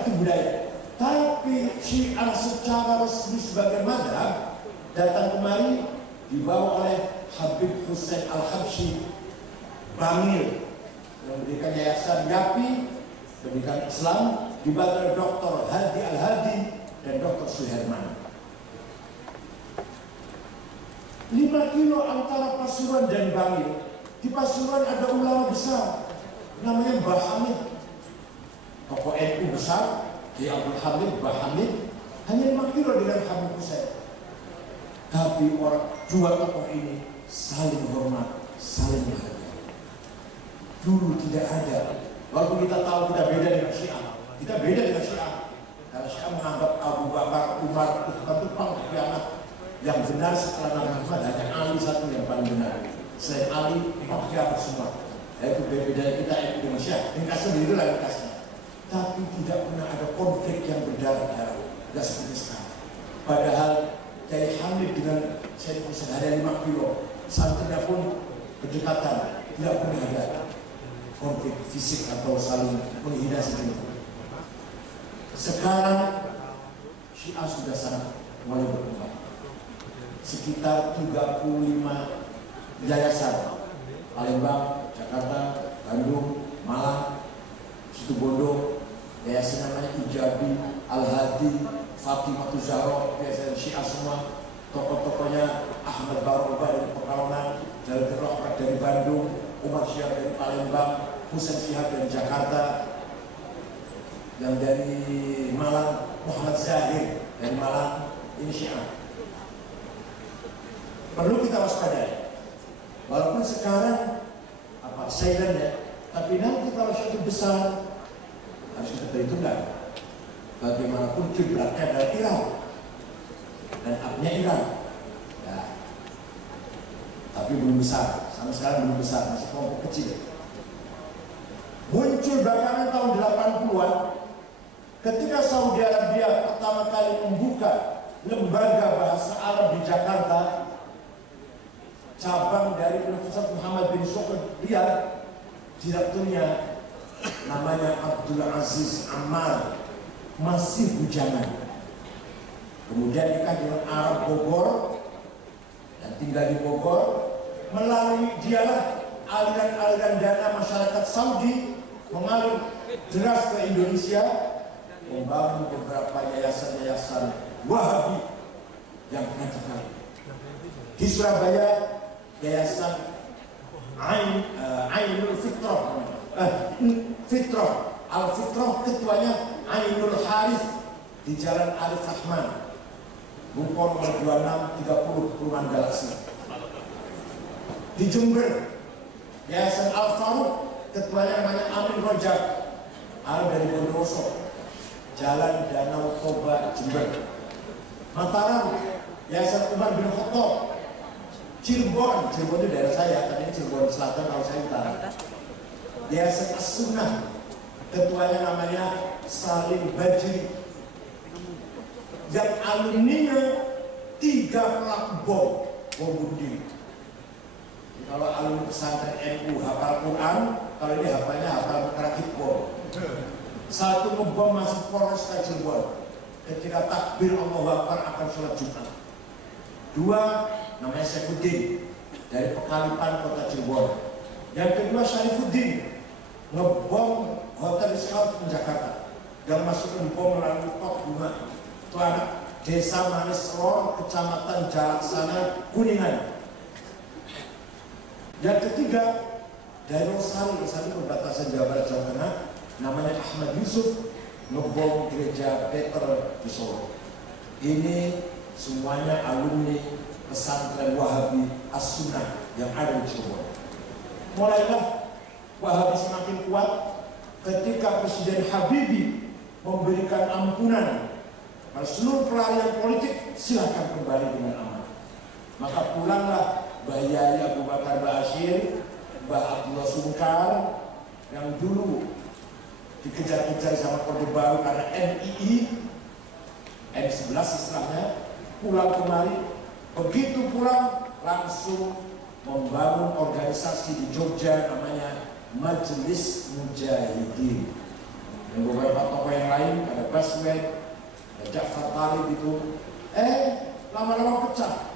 Itu budaya. Tapi Syiah secara resmi sebagai madhab datang kemari dibawa oleh Habib Hussein Al-Habsyi Bangil yang mendirikan Yayasan YAPI, pendidikan Islam, dibantu oleh Dr. Hadi Al-Hadi dan Dr. Suherman. 5 kilo antara Pasuruan dan Bangil. Di Pasuruan ada ulama besar namanya Mbah Hamid, tokoh NU besar, Kiai Abdul Hamid, Mbah Hamid hanya 5 kilo dengan Habib Hussein. Tapi dua tokoh ini saling hormat, saling menghargai. Dulu tidak ada. Walaupun kita tahu kita beda dengan Syiah, kita beda dengan Syiah. Karena Syiah menganggap Abu Bakar, Umar itu kan tukang khianat. Yang benar setelah Nabi Muhammad hanya Ali satu yang paling benar. Selain Ali, khianat semua. Itu beda kita itu dengan Syiah. Ringkasnya begitu lah ringkasnya. Tapi tidak pernah ada konflik yang berdarah-darah. Tidak seperti sekarang. Padahal Kiai Hamid dengan Syekh Hussein ada 5 kilo. Santrinya pun berdekatan. Tidak pernah ada konflik fisik atau saling menghina seperti. Sekarang Syiah sudah sangat mulai berkembang. Sekitar 35 yayasan. Palembang, Jakarta, Bandung, Malang, Situbondo, yayasan namanya Ijabi, Al-Hadi, Fatimah Zahra, yayasan Syiah semua. Tokoh-tokohnya Ahmad Barobah dari Pekalongan, Jalil Rahmat dari Bandung, Umar Syihab dari Palembang, Husain Syihab dari Jakarta, yang dari Malang, Muhammad Zahir dari Malang. Ini Syiah. Perlu kita waspadai. Walaupun sekarang silent ya, tapi nanti kalau suatu besar harus kita perhitungkan. Bagaimanapun kiblatnya adalah Iran dan abnya Iran. Ya. Tapi belum besar, sampai sekarang belum besar, masih kelompok kecil. Muncul belakangan tahun 80-an ketika Saudi Arabia pertama kali membuka lembaga bahasa Arab di Jakarta, cabang dari Universitas Muhammad bin Sokod Riyadh, direkturnya namanya Abdul Aziz Ammar, masih bujangan. Kemudian nikah dengan Arab Bogor dan tinggal di Bogor. Melalui dialah aliran-aliran dana masyarakat Saudi mengalir deras ke Indonesia, membangun beberapa yayasan-yayasan Wahabi yang radikal. Di Surabaya, Yayasan Ainul Fitrah, Al-Fitrah, ketuanya Ainul Harith di Jalan Arif Rahman, Bungkol nomor 2630 Perumahan Galaksi. Di Jember, Yayasan Al-Faruq, ketuanya namanya Amin Rojak, dari Bondowoso, Jalan Danau Toba, Jember. Mataram, Yayasan Umar bin Khattab. Cirebon itu daerah saya, tadi Cirebon Selatan, kalau saya utara. Yayasan As-Sunnah, ketuanya namanya Salim Bajri. Yang alumninya 3 pelaku bom bunuh diri. Kalau alumni pesantren NU hafal Quran, kalau ini hafal merakit bom. Satu ngebom masuk Polres Cirebon ketika takbir Allahu Akbar akan sholat Jumat. 2 namanya Saifuddin dari Pekalipan Kota Cirebon. Yang kedua Syarifuddin ngebom Hotel Scout di Jakarta dan masuk bom melalui top bunga. Itu anak Desa Manis Lor, Kecamatan Jalaksana, Kuningan. Yang ketiga dari Rosari perbatasan Jawa Barat Jawa Tengah, namanya Ahmad Yusuf, ngebom gereja Peter di Solo. Ini semuanya alumni pesantren Wahabi As-Sunnah yang ada di Cirebon. Mulailah Wahabi semakin kuat ketika Presiden Habibie memberikan ampunan pada seluruh pelarian politik, silakan kembali dengan aman. Maka pulanglah Mbah Yai Abu Bakar Ba'asyir, Mbah Abdullah Sungkar yang dulu dikejar-kejar sama Orde Baru karena NII, M11 istilahnya, pulang kemari. Begitu pulang langsung membangun organisasi di Jogja namanya Majelis Mujahidin. Dan beberapa tokoh yang lain, ada Baswedan, ada Ja'far Talib itu, lama-lama pecah.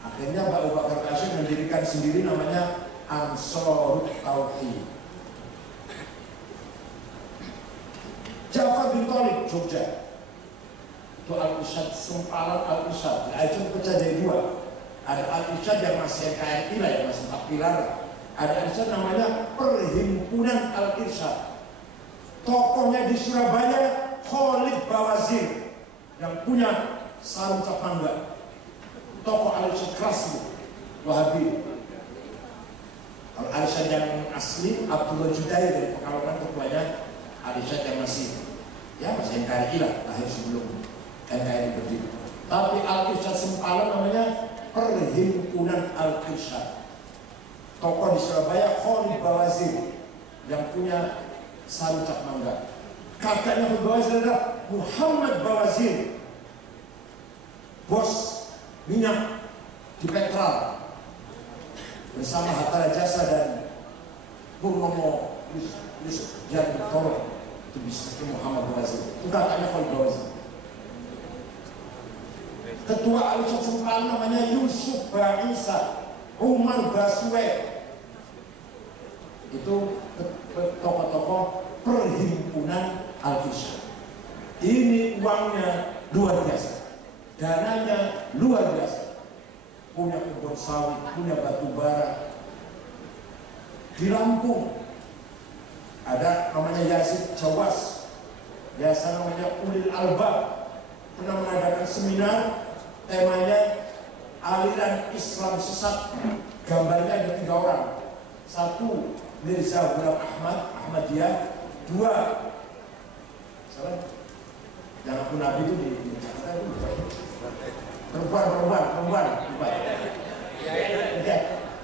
Akhirnya Mbak Abu Bakar Ba'asyir mendirikan sendiri namanya Ansarut Tauhid. Ja'far bin Thalib, Jogja. Itu Al-Irsyad, sempalan Al-Irsyad. Itu pecah dari 2. Ada Al-Irsyad yang masih KRI lah, yang masih 4 pilar. Ada Al-Irsyad namanya Perhimpunan Al-Irsyad. Tokohnya di Surabaya Khalid Bawazir yang punya sarung cap mangga, tokoh Al-Irsyad keras Wahabi. Kalau Al-Irsyad yang asli Abdullah Judai dari Pekalongan, ketuanya Al-Irsyad yang masih NKRI lah, lahir sebelum NKRI berdiri. Tapi Al-Irsyad Sempalan namanya Perhimpunan Al-Irsyad. Tokoh di Surabaya Khalid Bawazir yang punya sarung cap mangga. Kakaknya Khalid Bawazir adalah Muhammad Bawazir, bos minyak di Petral bersama Hatta Rajasa dan Purnomo Yusuf itu bisa Muhammad Bawazir. Itu kakaknya Khalid Bawazir. Ketua Al-Irsyad Sempalan namanya Yusuf Ba'isa Umar Baswe. Itu tokoh-tokoh Perhimpunan Al-Irsyad. Ini uangnya luar biasa, dananya luar biasa, punya kebun sawit, punya batu bara. Di Lampung ada namanya Yazid Jawas, biasa namanya Ulil Albab, pernah mengadakan seminar, temanya aliran Islam sesat. Gambarnya ada 3 orang, 1 Mirza Ghulam Ahmadiyah, 2 yang aku Nabi itu di Jakarta itu perempuan.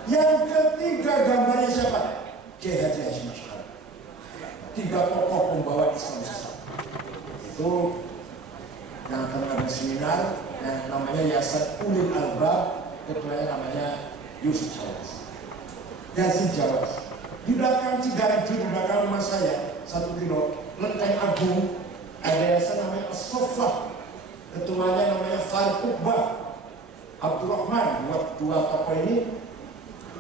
Yang ketiga gambarnya siapa? Kiai Haji Hasyim Asy'ari. 3 tokoh pembawa Islam sesat. Itu yang akan ada seminar yang namanya Yayasan Ulil Albab, ketuanya namanya Yusuf Jawas, Yazid Jawas. Di belakang Ciganjur, di belakang rumah saya 1 kilo, Lenteng Agung, ada yayasan namanya As-Soffah, ketuanya namanya Farid Uqbah Abdurrahman. Dua tokoh ini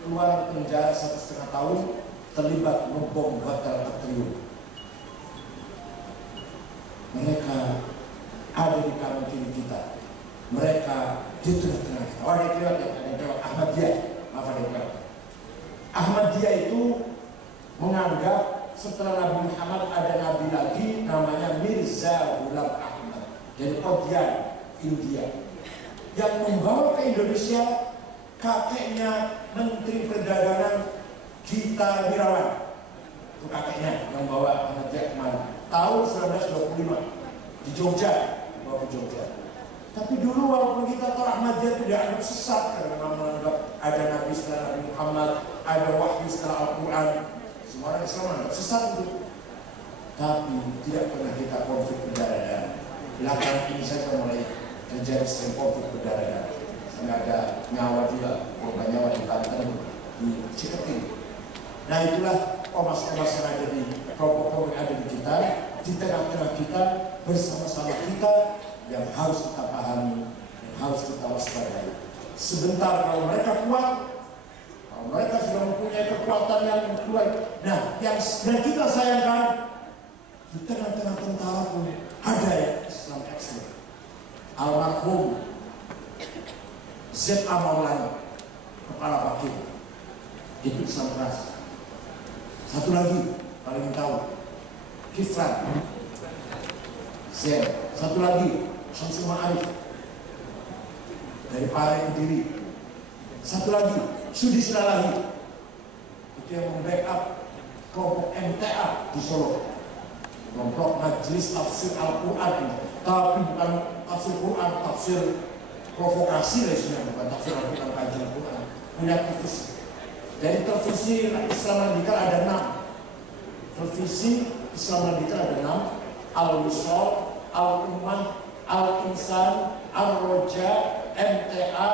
keluar penjara 1,5 tahun terlibat membom hotel Atrium. Mereka ada di kanan kiri kita, mereka di tengah-tengah kita. Ada yang lewat Ahmadiyah, Ahmadiyah itu menganggap setelah Nabi Muhammad ada nabi lagi namanya Mirza Ghulam Ahmad dari Odian, India, yang membawa ke Indonesia kakeknya Menteri Perdagangan Gita Wirawan. Itu kakeknya yang bawa Ahmadiyah kemarin tahun 1925 di Jogja, bawa ke Jogja. Tapi dulu walaupun kita tahu Ahmadiyah tidak ada sesat karena menganggap ada nabi setelah Nabi Muhammad, ada wahyu setelah Al-Quran. Semua orang Islam menganggap sesat itu. Tapi tidak pernah kita konflik berdarah-darah. Belakangan ini saja mulai terjadi sering konflik berdarah-darah. Sampai ada nyawa juga, korban nyawa di Banten, di Ciketing. Nah itulah ormas-ormas yang ada di kelompok-kelompok yang ada di kita, di tengah-tengah kita, bersama-sama kita, yang harus kita pahami, yang harus kita waspadai. Sebentar kalau mereka kuat, kalau mereka sudah mempunyai kekuatan yang kuat, nah yang kita sayangkan, di tengah-tengah tentara pun ada yang Islam ekstrem. Almarhum Z.A. Maulana, kepala Bakir, itu Islam keras. Satu lagi paling tahu, Kiflan Z. Satu lagi Syamsul Ma'arif dari Pare Kediri. Satu lagi Sudi Silalahi, itu yang membackup kelompok MTA di Solo, kelompok Majelis Tafsir Al-Quran, tapi bukan tafsir Quran, tafsir provokasi lah sebenarnya, bukan tafsir Al-Quran, kajian Al-Quran. Punya televisi. Dari televisi Islam Radikal ada 6. Televisi Islam Radikal ada 6. Al-Wisol, Al-Ummah, Al-Insan, Al-Roja, MTA,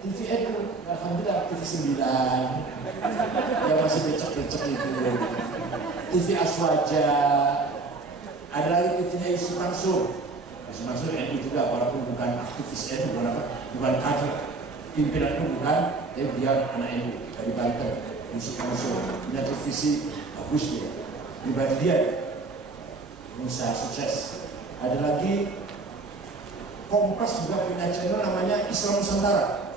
TVN, alhamdulillah TV 9 yang masih becek-becek itu, TV Aswaja, ada lagi TV-nya Yusuf Mansur. Yusuf Mansur NU juga, walaupun bukan aktivis NU, bukan kader pimpinan NU, bukan, tapi dia anak NU dari Banten. Yusuf Mansur punya televisi bagus dia, pribadi dia, usaha sukses. Ada lagi Kompas juga punya channel namanya Islam Nusantara,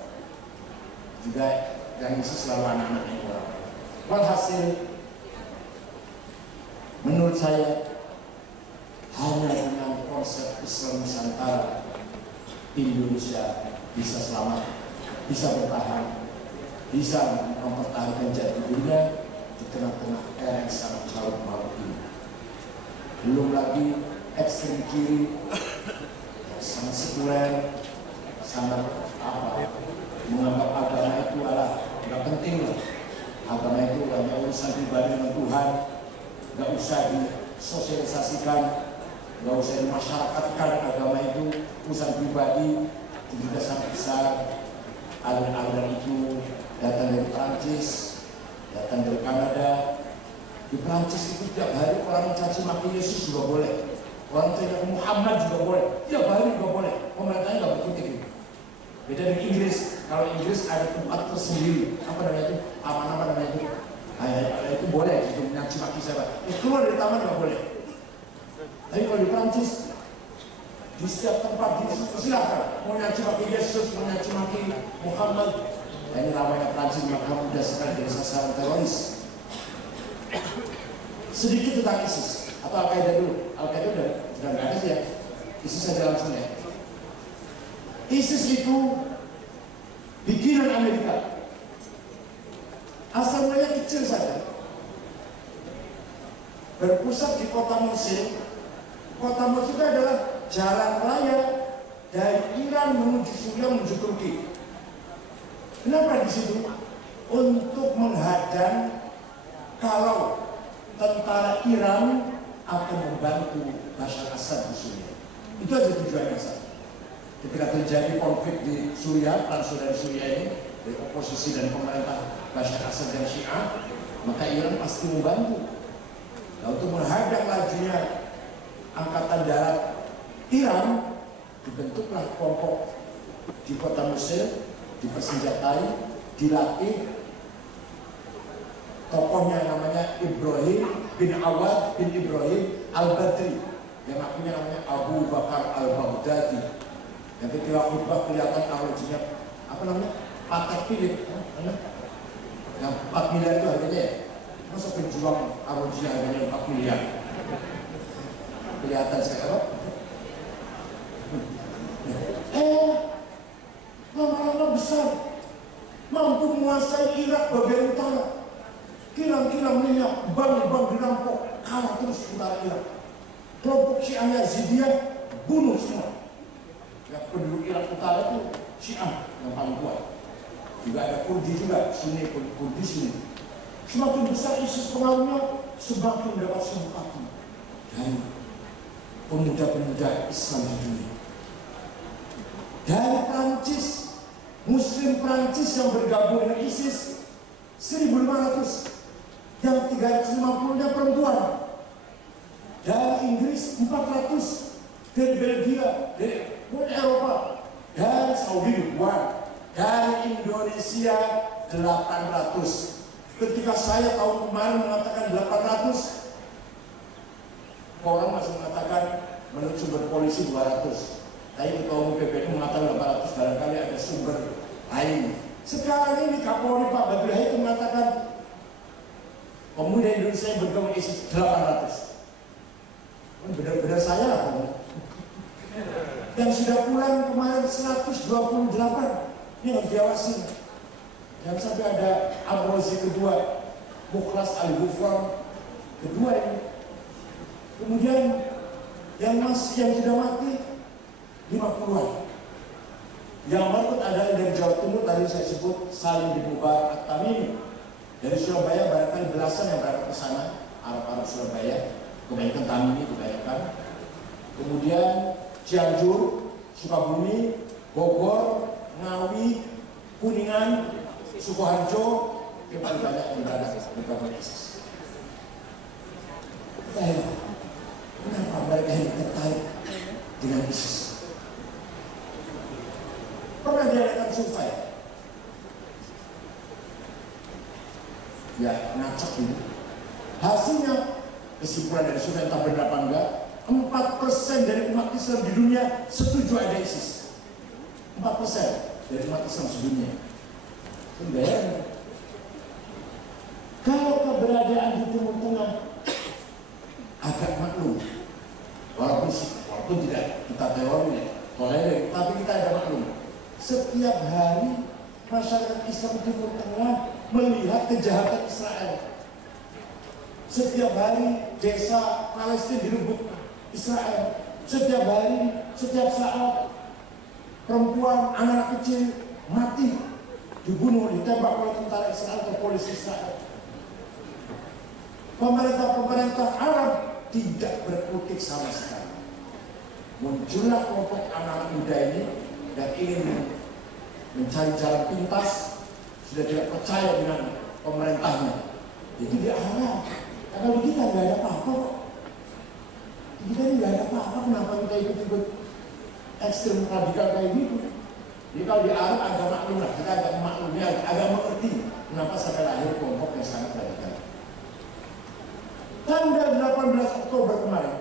juga yang isi selalu anak-anaknya orang. Walhasil, menurut saya hanya dengan konsep Islam Nusantara Indonesia bisa selamat, bisa bertahan, bisa mempertahankan jati dirinya di tengah-tengah era yang sangat carut marut ini. Belum lagi ekstrem kiri, sangat sekuler, sangat menganggap agama itu nggak penting lah. Agama itu hanya urusan pribadi dengan Tuhan, nggak usah disosialisasikan, nggak usah dimasyarakatkan. Agama itu urusan pribadi. Juga sangat besar. Aliran-aliran itu datang dari Prancis, datang dari Kanada. Di Prancis itu tiap hari orang mencaci maki Yesus juga boleh, orang mencaci Muhammad juga boleh, tiap hari juga boleh. Pemerintahnya nggak berkutik. Beda dengan Inggris. Kalau Inggris ada tempat tersendiri, apa namanya itu, apa namanya itu, itu boleh itu mencaci maki siapa. Keluar dari taman nggak boleh. Tapi kalau di Prancis, di setiap tempat silakan mau nyaci maki Yesus, mau nyaci maki Muhammad. Nah, ini namanya Prancis, maka mudah sekali dari sasaran teroris. Sedikit tentang ISIS atau Al-Qaeda dulu. Al-Qaeda sudah nggak ada sih ya. ISIS saja langsung ya. ISIS itu bikinan Amerika. Asal mulanya kecil saja. Berpusat di kota Mosul. Kota Mosul itu adalah jalan raya dari Iran menuju Suriah menuju Turki. Kenapa di situ? Untuk menghadang kalau tentara Iran akan membantu Bashar Assad di Suriah. Itu aja tujuannya saja. Ketika terjadi konflik di Suriah, perang saudara Suriah ini, dari oposisi dan pemerintah Bashar Assad dan Syiah, maka Iran pasti membantu. Nah, untuk menghadang lajunya angkatan darat Iran, dibentuklah kelompok di kota Mosul, dipersenjatai, dilatih. Tokohnya namanya Ibrahim bin Awad bin Ibrahim Al-Badri, yang artinya namanya Abu Bakar Al-Baghdadi. Yang ketika khutbah kelihatan arlojinya, apa namanya? Patek Philip, yang 4 miliar itu harganya ya? Masa penjual arlojinya harganya 4 miliar? Kelihatan sekarang. Lama-lama besar, mampu menguasai Irak bagian utara. Kilang-kilang minyak, bank-bank dirampok, kalah terus utara Irak. Kelompok Syiah Yazidiyah bunuh semua. Ya, penduduk Irak utara itu Syiah yang paling kuat. Juga ada Kurdi juga, Sunni, Kurdi Sunni. Semakin besar ISIS pengaruhnya, semakin dapat simpati dari pemuda-pemuda Islam di dunia. Dari Prancis, Muslim Prancis yang bergabung dengan ISIS 1.500. Yang 350-nya perempuan. Dari Inggris 400, dari Belgia, dari Eropa, dari Saudi ribuan, dari Indonesia 800. Ketika saya tahun kemarin mengatakan 800, orang masih mengatakan menurut sumber polisi 200. Tapi ketua umum PBNU mengatakan 800, barangkali ada sumber lain. Sekarang ini Kapolri Pak Badri itu mengatakan pemuda Indonesia yang bergabung ISIS 800. Benar-benar saya lah. Yang sudah pulang kemarin 128. Ini harus diawasin. Yang sampai ada Amrozi kedua, Mukhlas Al-Ghufran kedua ini. Kemudian yang sudah mati 50-an. Yang berikut adalah dari Jawa Timur, tadi saya sebut Salim bin Mubarak At-Tamimi. Dari Surabaya barangkali belasan yang berangkat ke sana, Arab-Arab Surabaya, kebanyakan Tamimi kebanyakan. Kemudian Cianjur, Sukabumi, Bogor, Ngawi, Kuningan, Sukoharjo, yang paling banyak yang berada di kampung ISIS. Kenapa mereka yang tertarik dengan ISIS? Pernah diadakan survei? Ya, ngacak ini. Hasilnya, kesimpulan dari survei entah benar apa enggak, 4% dari umat Islam di dunia setuju ada ISIS. 4% dari umat Islam sedunia. Bayangkan. Kalau keberadaan di Timur Tengah agak maklum. walaupun tidak kita tolerir, tapi kita ada maklum. Setiap hari masyarakat Islam Timur Tengah melihat kejahatan Israel. Setiap hari desa Palestina direbut Israel. Setiap hari, setiap saat perempuan, anak kecil mati, dibunuh, ditembak oleh tentara Israel atau polisi Israel. Pemerintah-pemerintah Arab tidak berkutik sama sekali. Muncullah kelompok anak muda ini dan ingin mencari jalan pintas, sudah tidak percaya dengan pemerintahnya. Itu dia Arab. Kalau kita nggak ada apa-apa kok. Kita ini nggak ada apa-apa, kenapa kita ikut-ikut ekstrem radikal kayak gitu? Jadi kalau di Arab agak maklum lah, kita agak maklumnya, agak mengerti kenapa sampai lahir kelompok yang sangat radikal. Tanggal 18 Oktober kemarin,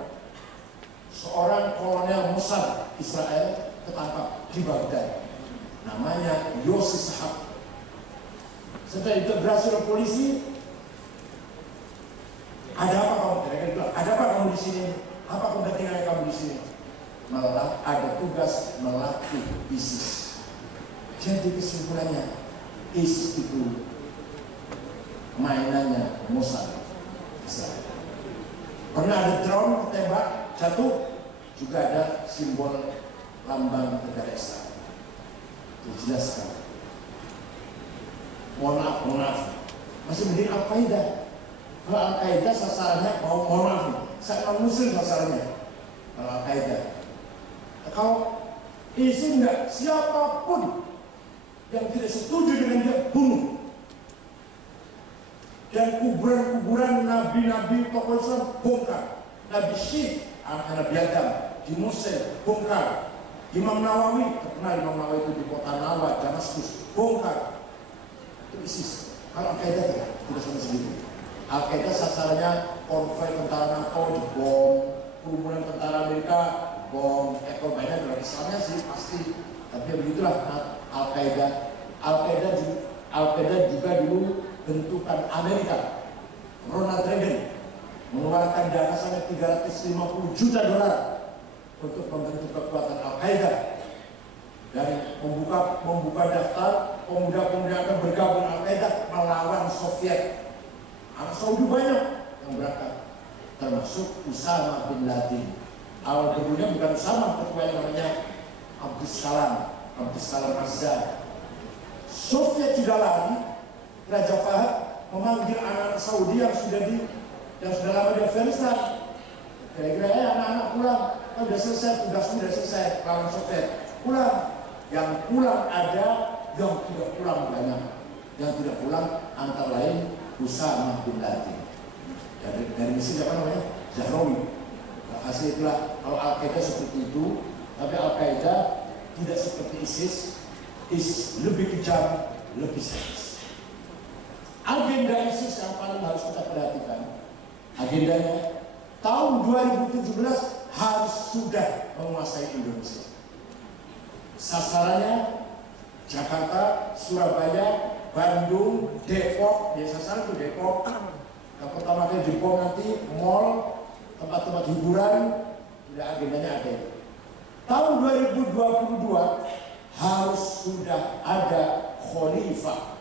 seorang kolonel Mossad Israel ketangkap di Baghdad. Namanya Yossi Sahab. Setelah integrasi oleh polisi, ada apa kamu? Ada apa kamu di sini? Apa kepentingan kamu di sini? Malah ada tugas melatih ISIS. Jadi kesimpulannya, ISIS itu mainannya Mossad Israel. Pernah ada drone tembak jatuh, juga ada simbol lambang negara Israel. Dijelaskan. Mohon maaf. Masih mending Al-Qaeda. Kalau Al-Qaeda sasarannya, mohon maaf nih, saya muslim sasarannya. Kalau Al-Qaeda, kalau ISIS enggak, siapapun yang tidak setuju dengan dia bunuh. Dan kuburan-kuburan nabi-nabi tokoh Islam bongkar. Nabi Syekh, anak Nabi Adam di Mesir bongkar. Imam Nawawi, terkenal Imam Nawawi itu di kota Nawa, Damaskus, bongkar. Itu ISIS. Kalau Al-Qaeda tidak sama segitu. Al-Qaeda sasarannya konvoi tentara NATO dibom, kerumunan tentara Amerika bom. Korbannya adalah Islamnya sih pasti. Tapi begitulah Al-Qaeda. Al-Qaeda juga dulu bentukan Amerika. Ronald Reagan mengeluarkan dana sampai $350 juta untuk membentuk kekuatan Al-Qaeda. Dari membuka daftar pemuda-pemuda yang akan bergabung Al-Qaeda melawan Soviet. Anak Saudi banyak yang berangkat, termasuk Usama bin Laden. Awal dulunya bukan Usama, ketua yang namanya Abdus Salam Azhar. Soviet tidak lari, Raja Fahd memanggil anak-anak Saudi yang sudah lama di Afghanistan. Kira-kira anak-anak pulang, sudah selesai, tugasmu sudah selesai lawan Soviet. Pulang. Yang pulang ada, yang tidak pulang banyak. Yang tidak pulang antara lain Usama bin Laden. Dari Mesir apa namanya? Zahrawi. Hasil itulah kalau Al-Qaeda seperti itu, tapi Al-Qaeda tidak seperti ISIS. ISIS lebih kejam, lebih sadis. Agenda ISIS yang paling harus kita perhatikan, agendanya tahun 2017 harus sudah menguasai Indonesia. Sasarannya Jakarta, Surabaya, Bandung, Depok. Ya sasaran itu Depok. Yang pertama kali Depok, nanti mall, tempat-tempat hiburan. Sudah agendanya ada. Tahun 2022 harus sudah ada khalifah,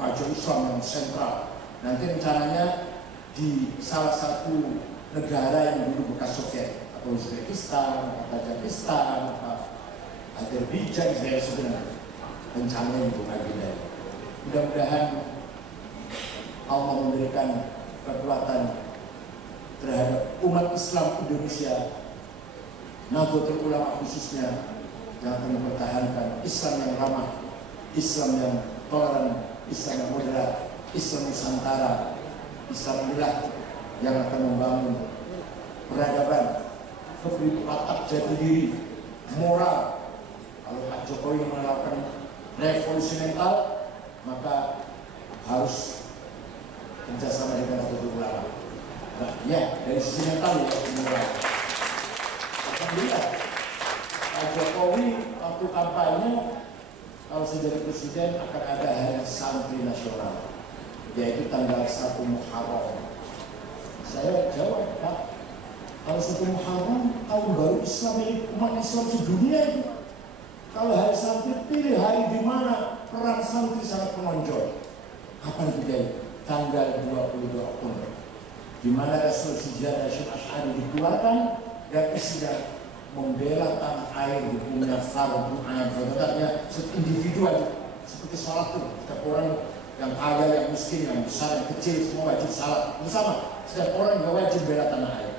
raja Islam yang sentral. Nanti rencananya di salah satu negara yang dulu bekas Soviet, atau Uzbekistan, atau Tajikistan, atau Azerbaijan, saya sebenarnya rencananya untuk agenda. Mudah-mudahan Allah memberikan kekuatan terhadap umat Islam Indonesia, Nahdlatul Ulama khususnya, yang akan mempertahankan Islam yang ramah, Islam yang toleran, Islam yang moderat, Islam Nusantara. Islam inilah yang akan membangun peradaban, watak jati diri, moral. Kalau Pak Jokowi melakukan revolusi mental, maka harus kerjasama dengan Nahdlatul Ulama. Nah, ya dari sisi mental ya, moral. Alhamdulillah, Pak Jokowi waktu kampanye, kalau saya jadi presiden akan ada hari santri nasional, yaitu tanggal 1 Muharram. Saya jawab, Pak, Kalau 1 Muharram, tahun baru Islam ini, umat Islam sedunia itu. Kalau hari santri, pilih hari di mana peran santri sangat menonjol. Kapan terjadi? Tanggal 22 Oktober. Di mana resolusi Jihad Hasyim Asy'ari dikeluarkan dan istilah membela tanah air hukumnya fardu ain. Sebenarnya individual seperti sholat itu, setiap orang yang kaya, yang miskin, yang besar, yang kecil, semua wajib salat bersama. Setiap orang juga wajib bela tanah air.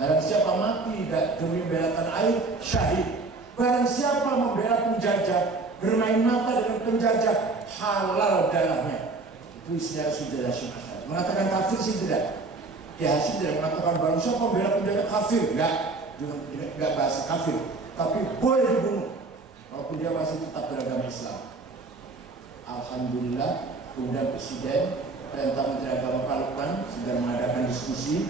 Barang siapa mati demi bela tanah air, syahid. Barang siapa membela penjajah, bermain mata dengan penjajah, halal darahnya. Itu istilah Sudah Hasyim Asy'ari. Mengatakan kafir sih tidak. Ya Hasyim tidak mengatakan barang siapa membela penjajah kafir, enggak bahasa kafir, tapi boleh dibunuh walaupun dia masih tetap beragama Islam. Alhamdulillah, kemudian Presiden perintah Menteri Agama Pak Lukman sedang mengadakan diskusi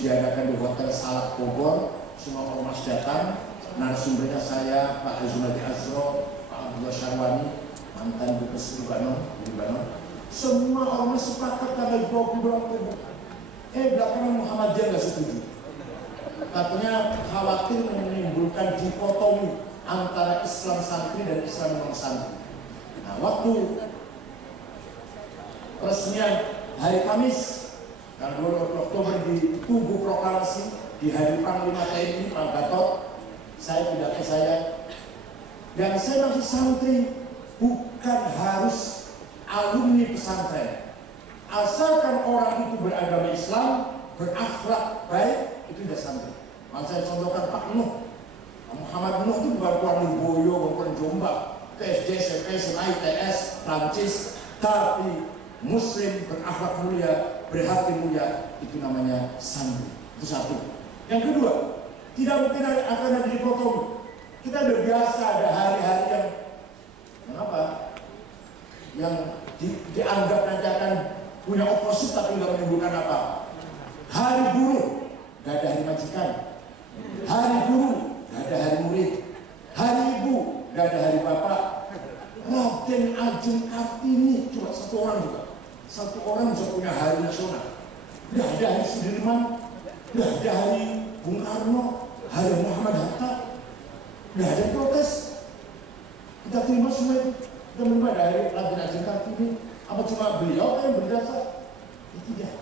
diadakan di Hotel Salak Bogor. Semua ormas datang, narasumbernya saya, Pak Azumati Azro, Pak Abdullah Syarwani, mantan Dubes Libanon. Semua ormas sepakat tanggal 22 Oktober. Belakangan Muhammadiyah nggak setuju. Katanya khawatir menimbulkan dikotomi antara Islam santri dan Islam non santri. Nah, waktu resmian hari Kamis tanggal 20 Oktober di Tugu Proklamasi di hari Panglima TNI Pak Gatot, saya pidato saya, dan saya masih santri, bukan harus alumni pesantren. Asalkan orang itu beragama Islam, berakhlak baik, itu sudah santri. Maka saya contohkan Pak Nuh. Muhammad Nuh itu bukan keluar Boyo, bukan Jombang, TSD, SMP, SMA, ITS, Prancis, tapi Muslim, berakhlak mulia, berhati mulia, itu namanya santri. Itu satu. Yang kedua, tidak mungkin akan ada dikotomi. Kita udah biasa ada hari-hari yang dianggap nanti akan punya oposit tapi nggak menimbulkan apa. Hari buruh, nggak ada hari majikan. Hari guru, nggak ada hari murid. Hari ibu, nggak ada hari bapak. Raden Ajeng Kartini cuma satu orang juga. Satu orang bisa punya hari nasional. Nggak ada hari Sudirman, nggak ada hari Bung Karno, hari Muhammad Hatta. Nggak ada protes. Kita terima semua itu. Kita menerima dari Raden Ajeng Kartini. Apa cuma beliau yang berdasar? Tidak.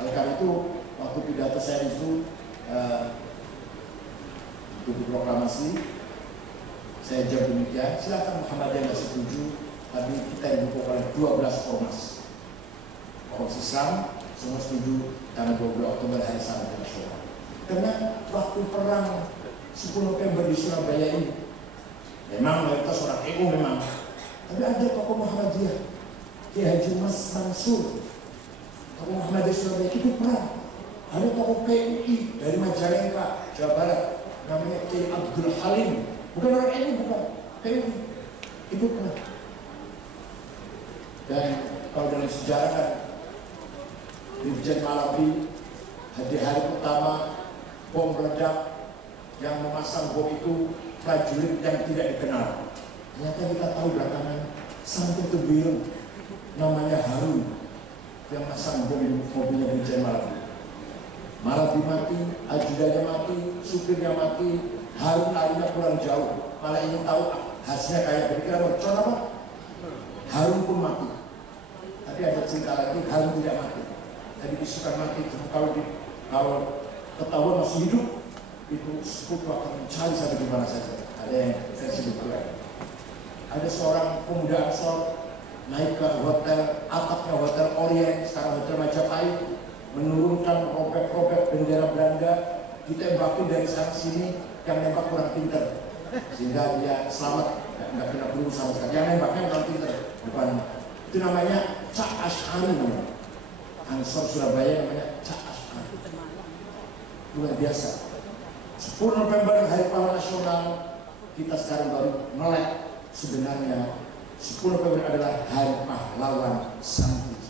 Oleh karena itu, waktu pidato saya itu di proklamasi, saya jawab demikian. Silakan Muhammadiyah nggak setuju, tapi kita didukung oleh 12 ormas. Ormas Islam semua setuju tanggal 20 Oktober hari Santri Nasional. Karena waktu perang 10 November di Surabaya ini, memang mayoritas orang NU memang, tapi ada tokoh Muhammadiyah, Kiai Haji Mas Mansur, tokoh Muhammadiyah Surabaya ikut perang. Ada tokoh PUI dari Majalengka, Jawa Barat, namanya Kiai Abdul Halim, bukan orang NU, bukan PUI, ikut perang. Dan kalau dalam sejarah kan, Brigjen Malabi di hari pertama bom meledak, yang memasang bom itu prajurit yang tidak dikenal. Ternyata kita tahu belakangan sampai ke Biren, namanya Harun, yang masang bom di mobilnya Brigjen Malabi. Malabi mati, ajudannya mati, supirnya mati, Harun larinya kurang jauh, malah ingin tahu hasilnya kayak berkira mercon apa? Harun pun mati. Tapi ada cerita lagi, Harun tidak mati. Tadi disukan mati, kalau ketahuan masih hidup, itu sekutu akan mencari sampai di mana saja. Ada yang versi berbeda. Ada seorang pemuda Ansor naik ke hotel, atapnya Hotel Orient, sekarang Hotel Majapahit, menurunkan robek-robek bendera Belanda, ditembakin dari sana sini, yang nembak kurang pinter, sehingga dia selamat, nggak kena peluru sama sekali. Yang nembaknya kurang pinter, bukan. Itu namanya Cak Asy'ari namanya. Ansor Surabaya namanya Cak Asy'ari. Luar biasa. 10 November Hari Pahlawan Nasional, kita sekarang baru melek. Sebenarnya 10 November adalah Hari Pahlawan Santri.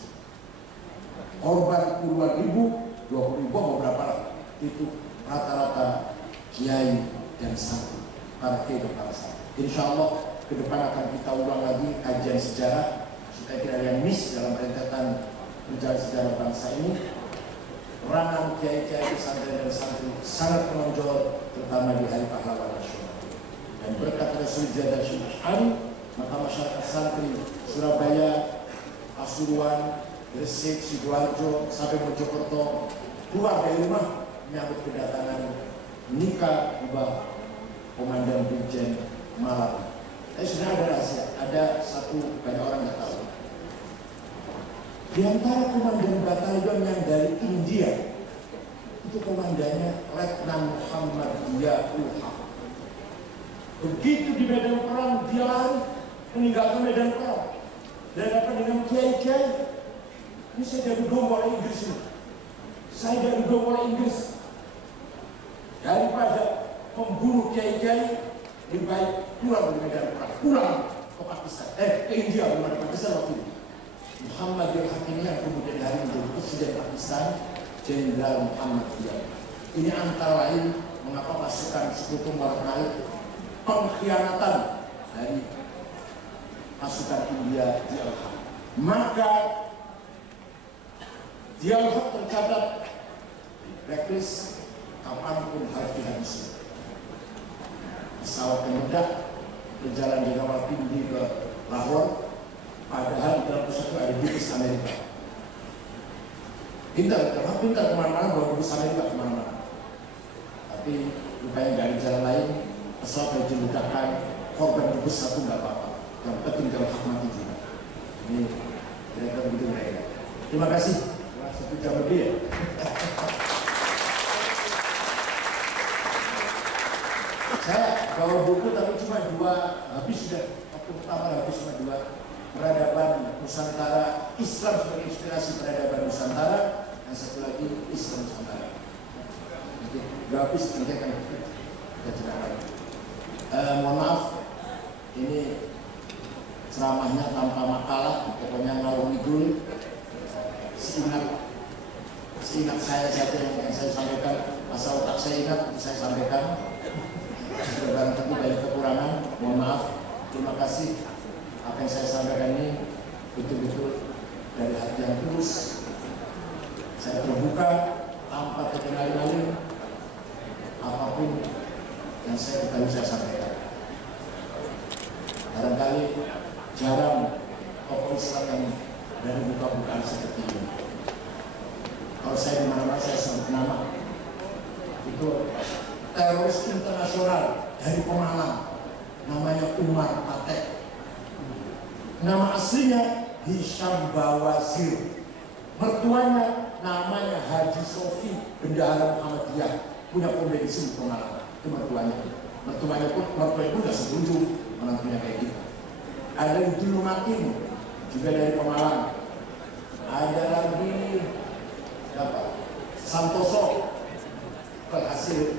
Korban puluhan ribu, 20 ribu mau berapa lah, itu rata-rata kiai dan santri, para kiai dan para santri. Insya Allah ke depan akan kita ulang lagi kajian sejarah supaya tidak ada yang miss dalam rentetan perjalanan sejarah bangsa ini. peranan kiai-kiai pesantren dan santri sangat menonjol, terutama di Hari Pahlawan Nasional. Dan berkat Rasulullah dan Syekh, maka masyarakat santri Surabaya, Pasuruan, Gresik, Sidoarjo, sampai Mojokerto keluar dari rumah menyambut kedatangan nikah Mbah Komandan Brigjen Malabi. Tapi sebenarnya ada rahasia, ada satu banyak orang yang tahu. Di antara komandan batalion yang dari India, itu komandannya Letnan Muhammad Diyaul Haq. Begitu di medan perang, dia lari meninggalkan medan perang dan dapat dengan kiai-kiai. Ini saya jadi dukung oleh Inggris ini. Saya jadi dukung oleh Inggris. Daripada membunuh kiai-kiai, lebih baik pulang dari medan perang, pulang ke Pakistan, ke India, bukan Pakistan waktu itu. Muhammad Diyaul Haq ini yang kemudian hari menjadi presiden Pakistan, Jenderal Muhammad Diyaul. Ini antara lain mengapa pasukan Sekutu Marinir pengkhianatan dari pasukan India Diyaul Haq. Maka Diyaul Haq tercatat blacklist kapanpun harus dihabisi. Pesawat meledak berjalan dari Rawalpindi ke Lahore. Padahal di dalam pesawat itu ada dubes Amerika. Pintar kemana-mana bawa dubes Amerika kemana-mana. Tapi rupanya nggak ada jalan lain. Pesawat yang diledakkan, korban dubes satu nggak apa-apa. Yang penting Diyaul Haq mati juga. Ini kira-kira begitu mereka. Terima kasih. Satu jam lebih ya. Saya bawa buku tapi cuma 2, habis sudah. Waktu pertama habis cuma 2. Peradaban Nusantara, Islam sebagai inspirasi peradaban Nusantara, dan satu lagi Islam Nusantara. Jadi habis nanti akan kita cerita lagi. Mohon maaf, ini ceramahnya tanpa makalah, pokoknya ngalor ngidul. Seingat saya saja yang saya sampaikan, asal otak saya ingat itu saya sampaikan. Sudah barang tentu banyak kekurangan, mohon maaf. Terima kasih. Apa yang saya sampaikan ini betul-betul dari hati yang tulus. Saya terbuka tanpa terkenal-kenalin apapun yang saya ketahui saya sampaikan. Barangkali jarang tokoh Islam yang dari buka-bukaan seperti ini. Kalau saya di mana-mana saya sebut nama, itu teroris internasional dari Pemalang, namanya Umar Patek. Nama aslinya Hisham Bawazir. Mertuanya namanya Haji Sofi, bendahara Muhammadiyah, punya pembedisi di Pemalang. Itu mertuanya. Mertuanya pun nggak setuju menantunya kayak gitu. Ada di Tulumatin, juga dari Pemalang. Ada lagi apa? Santoso, berhasil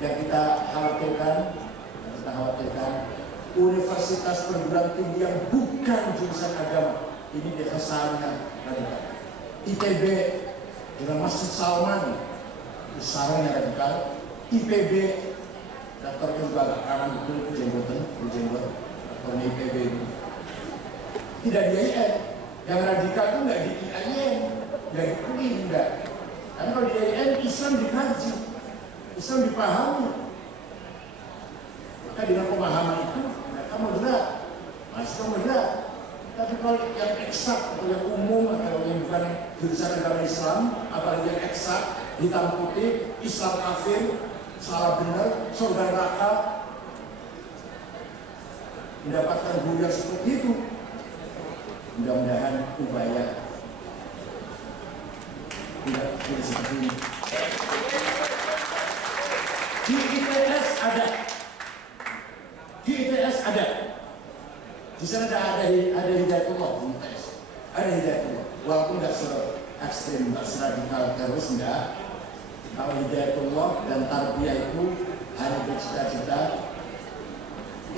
yang kita khawatirkan, universitas perguruan tinggi yang bukan jurusan agama ini dia sarangnya radikal. ITB dengan Masjid Salman itu sarangnya radikal. IPB dokternya juga agak kanan betul, jenggot dokternya IPB itu tidak di IAIN. Yang radikal itu nggak di IAIN, nggak di UI, enggak. Karena kalau di IAIN Islam dikaji, Islam dipahami. Maka dengan pemahaman itu mereka moderat, mahasiswa moderat. Tapi kalau yang eksak atau yang umum atau yang bukan jurusan agama Islam, apalagi yang eksak, hitam putih, Islam kafir, salah benar, surga neraka, mendapatkan guru yang seperti itu. Mudah-mudahan upaya tidak seperti ini. Di ITS ada. Di ITS ada. Di sana ada Hidayatullah di ITS. Ada Hidayatullah. Walaupun nggak se-ekstrim, nggak se-radikal terus, enggak. Kalau Hidayatullah dan tarbiyah itu hanya bercita-cita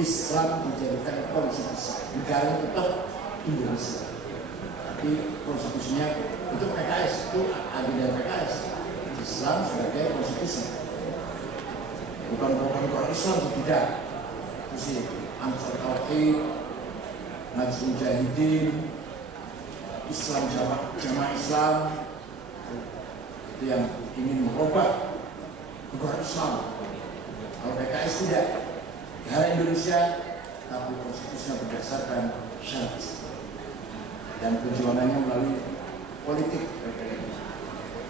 Islam dijadikan konstitusi. Negara tetap Indonesia. Tapi konstitusinya itu PKS, itu agenda PKS. Islam sebagai konstitusi. Bukan Islam tidak. Itu sih Ansar Tauhid, Najm Mujahidin, Islam Jamaah Islam. itu yang ingin merubah negara Islam. Kalau PKS tidak, negara Indonesia, tapi konstitusinya berdasarkan syariat Islam dan perjuangannya melalui politik PKS,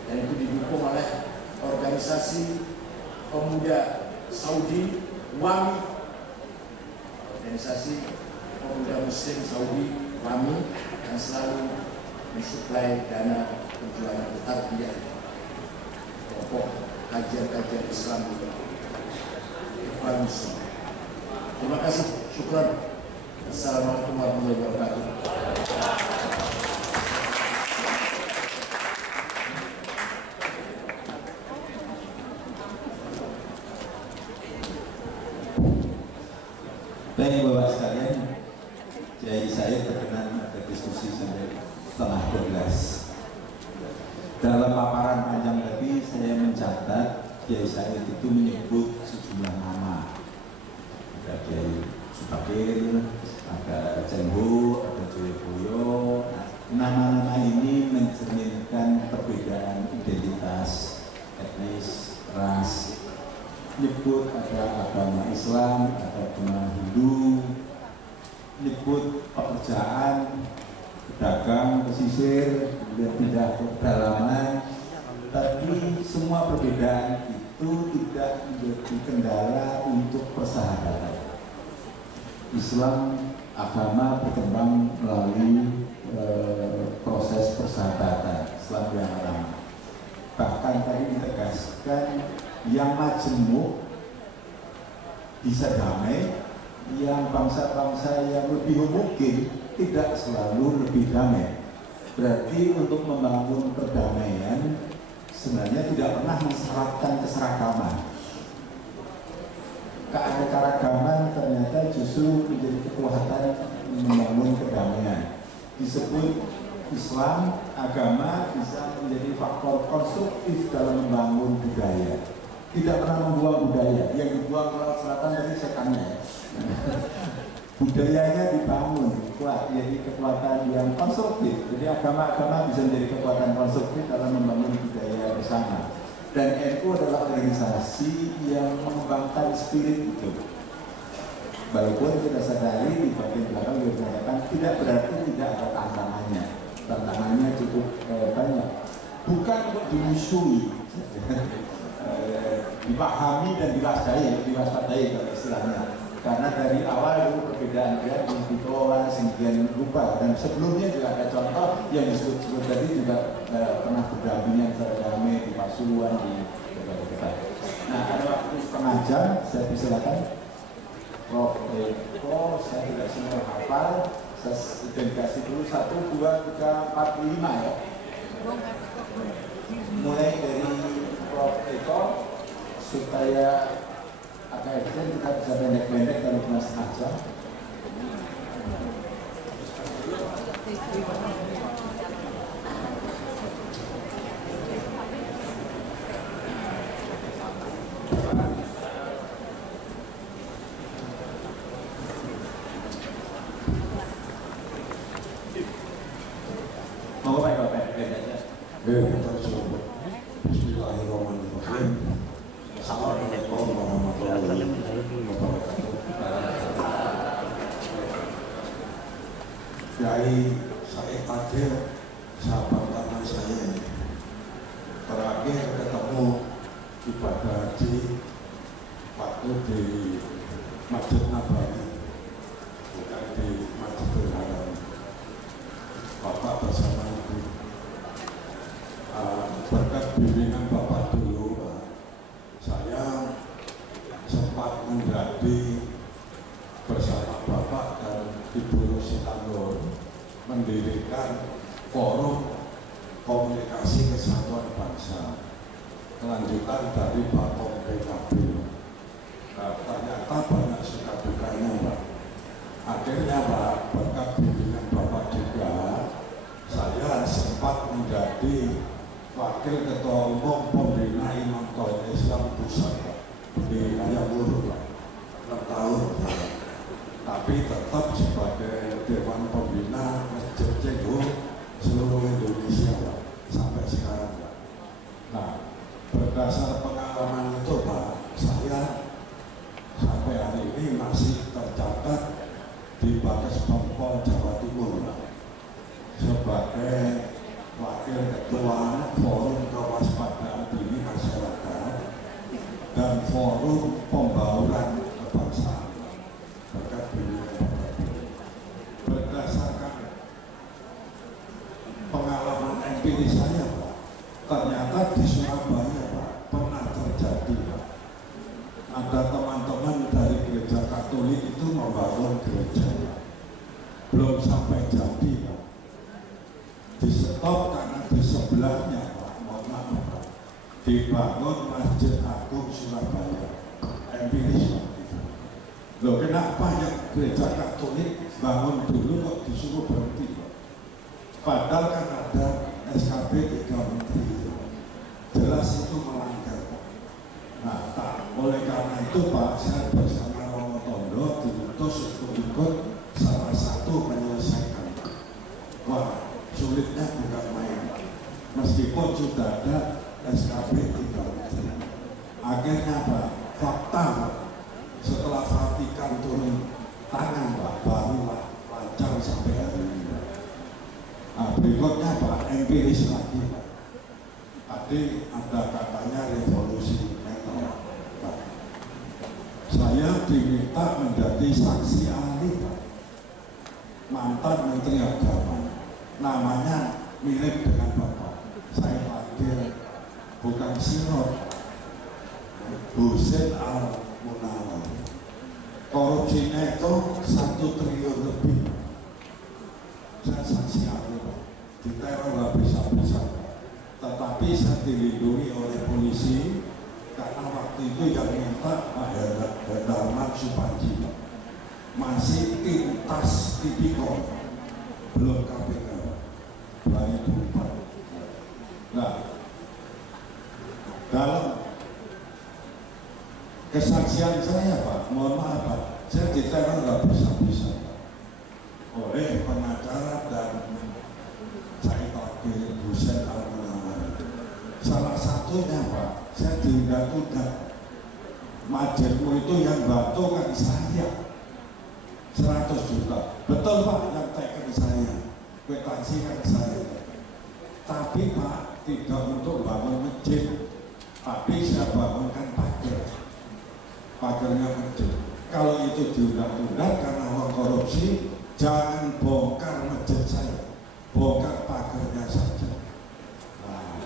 dan itu didukung oleh organisasi pemuda Saudi WAMI, organisasi pemuda Muslim Saudi WAMI, yang selalu mensuplai dana perjuangan tarbiyah pokok kajian-kajian Islam di Ikhwan Muslim. Terima kasih, syukran. Assalamualaikum warahmatullahi wabarakatuh. Baik Bapak sekalian, jadi saya berkenan ada diskusi sampai setengah 12. Dalam paparan panjang tadi saya mencatat Kiai Said itu menyebut sejumlah nama. Ada Kiai Subakir, ada Cengho, ada Joyoboyo. Nama-nama ini mencerminkan perbedaan identitas, etnis, ras. Nyebut ada agama Islam, ada agama Hindu, nyebut pekerjaan, pedagang, pesisir, kemudian pindah ke pedalaman. Tapi semua perbedaan itu tidak menjadi kendala untuk persahabatan. Islam agama berkembang melalui proses persahabatan Islam yang lama. Bahkan tadi ditegaskan yang majemuk bisa damai, yang bangsa-bangsa yang lebih homogen tidak selalu lebih damai. Berarti untuk membangun perdamaian sebenarnya tidak pernah mensyaratkan keseragaman. Keanekaragaman ternyata justru menjadi kekuatan membangun perdamaian. Disebut Islam, agama bisa menjadi faktor konstruktif dalam membangun budaya. Tidak pernah membuang budaya, yang dibuang ke Laut Selatan tadi setannya. Budayanya dibangun, kuat, jadi kekuatan yang konstruktif. Jadi agama-agama bisa menjadi kekuatan konstruktif dalam membangun budaya bersama. Dan NU adalah organisasi yang mengembangkan spirit itu. Walaupun kita sadari di bagian belakang dikatakan tidak berarti tidak ada tantangannya. Tantangannya cukup banyak. Bukan untuk dimusuhi, dipahami dan diwaspadai kalau istilahnya. Karena dari awal dulu perbedaan dia ditolak sedemikian rupa, dan sebelumnya juga ada contoh yang disebut-sebut tadi juga pernah berdampingan secara damai di Pasuruan, di kota-kota. Nah, ada waktu setengah jam, saya persilakan Prof. Eko, saya tidak semua hafal, saya identifikasi dulu 1, 2, 3, 4, 5 ya. Mulai dari Prof. Eko supaya agak efisien, kita bisa pendek-pendek kalau cuma setengah jam. Mau apa pendek-pendek aja? Bismillahirrahmanirrahim. Assalamualaikum warahmatullahi wabarakatuh. Kiai Said Agil, sahabat lama saya, terakhir ketemu ibadah haji waktu di Masjid Nabawi, bukan di Masjidil Haram. Bapak bersama Ibu, berkat bimbingan Bapak dulu, saya sempat menjadi bersama Bapak dan Ibu Rositanur mendirikan forum komunikasi kesatuan bangsa, kelanjutan dari Bakom PKB. Ternyata banyak suka dukanya, Pak. Akhirnya, Pak, berkat bimbingan Bapak juga, saya sempat menjadi Wakil Ketua Umum Pembina Imam Toib Islam Pusat di Ayamuru, 6 tahun. Tapi tetap sebagai Dewan Pembina Masjid Cengho seluruh Indonesia, Pak, sampai sekarang, Pak. Nah, berdasar pengalaman itu Pak, saya sampai hari ini masih tercatat di Bakas Pempol Jawa Timur Pak, sebagai Wakil Ketua Forum Kewaspadaan Dini Masyarakat dan Forum Pembauran Kebangsaan berkat bimbingan berdasarkan pengalaman empiris saya Pak, ternyata di Surabaya Pak pernah terjadi Pak, ada teman-teman dari gereja Katolik itu membangun gereja Pak, belum sampai jadi Pak, di stop karena di sebelahnya Pak, mohon maaf Pak, dibangun Masjid Agung Surabaya. Empiris Pak. Loh, kenapa yang gereja Katolik bangun dulu kok disuruh berhenti Pak? Padahal kan ada SKB 3 Menteri, jelas itu melanggar. Nah, oleh karena itu Pak, saya bersama Romo Tondo diutus untuk ikut salah satu menyelesaikan. Wah, sulitnya bukan main, meskipun sudah ada SKB 3 Menteri. Akhirnya Pak, fakta Pak, setelah Vatikan turun tangan Pak, barulah lancar sampai hari ini. Nah, berikutnya Pak, empiris lagi Pak. Tadi ada katanya revolusi mental Pak. Saya diminta menjadi saksi ahli Pak, mantan Menteri Agama, namanya mirip dengan Bapak. Saya panggil bukan Sirot, Husein Al-Munawar. Korupsinya itu 1 triliun lebih. Saya saksi ahli Pak, diteror habis-habisan, tetapi saya dilindungi oleh polisi karena waktu itu yang minta Pak Darman Supanji Pak, masih Intas Tipikor, belum KPK 2004. Nah, dalam kesaksian saya Pak, mohon maaf Pak, saya diteror habis-habisan oleh pengacara dan saya panggil Husein Al-Munawar. Salah satunya Pak, saya diundang-undang, majetmu itu yang bantu kan saya 100 juta, betul Pak, yang teken saya, kwitansi kan saya. Tapi Pak, tidak untuk bangun masjid, tapi saya bangunkan pagernya masjid. Kalau itu diundang-undang karena uang korupsi, jangan bongkar masjid saya, bongkar pagernya saja. Nah,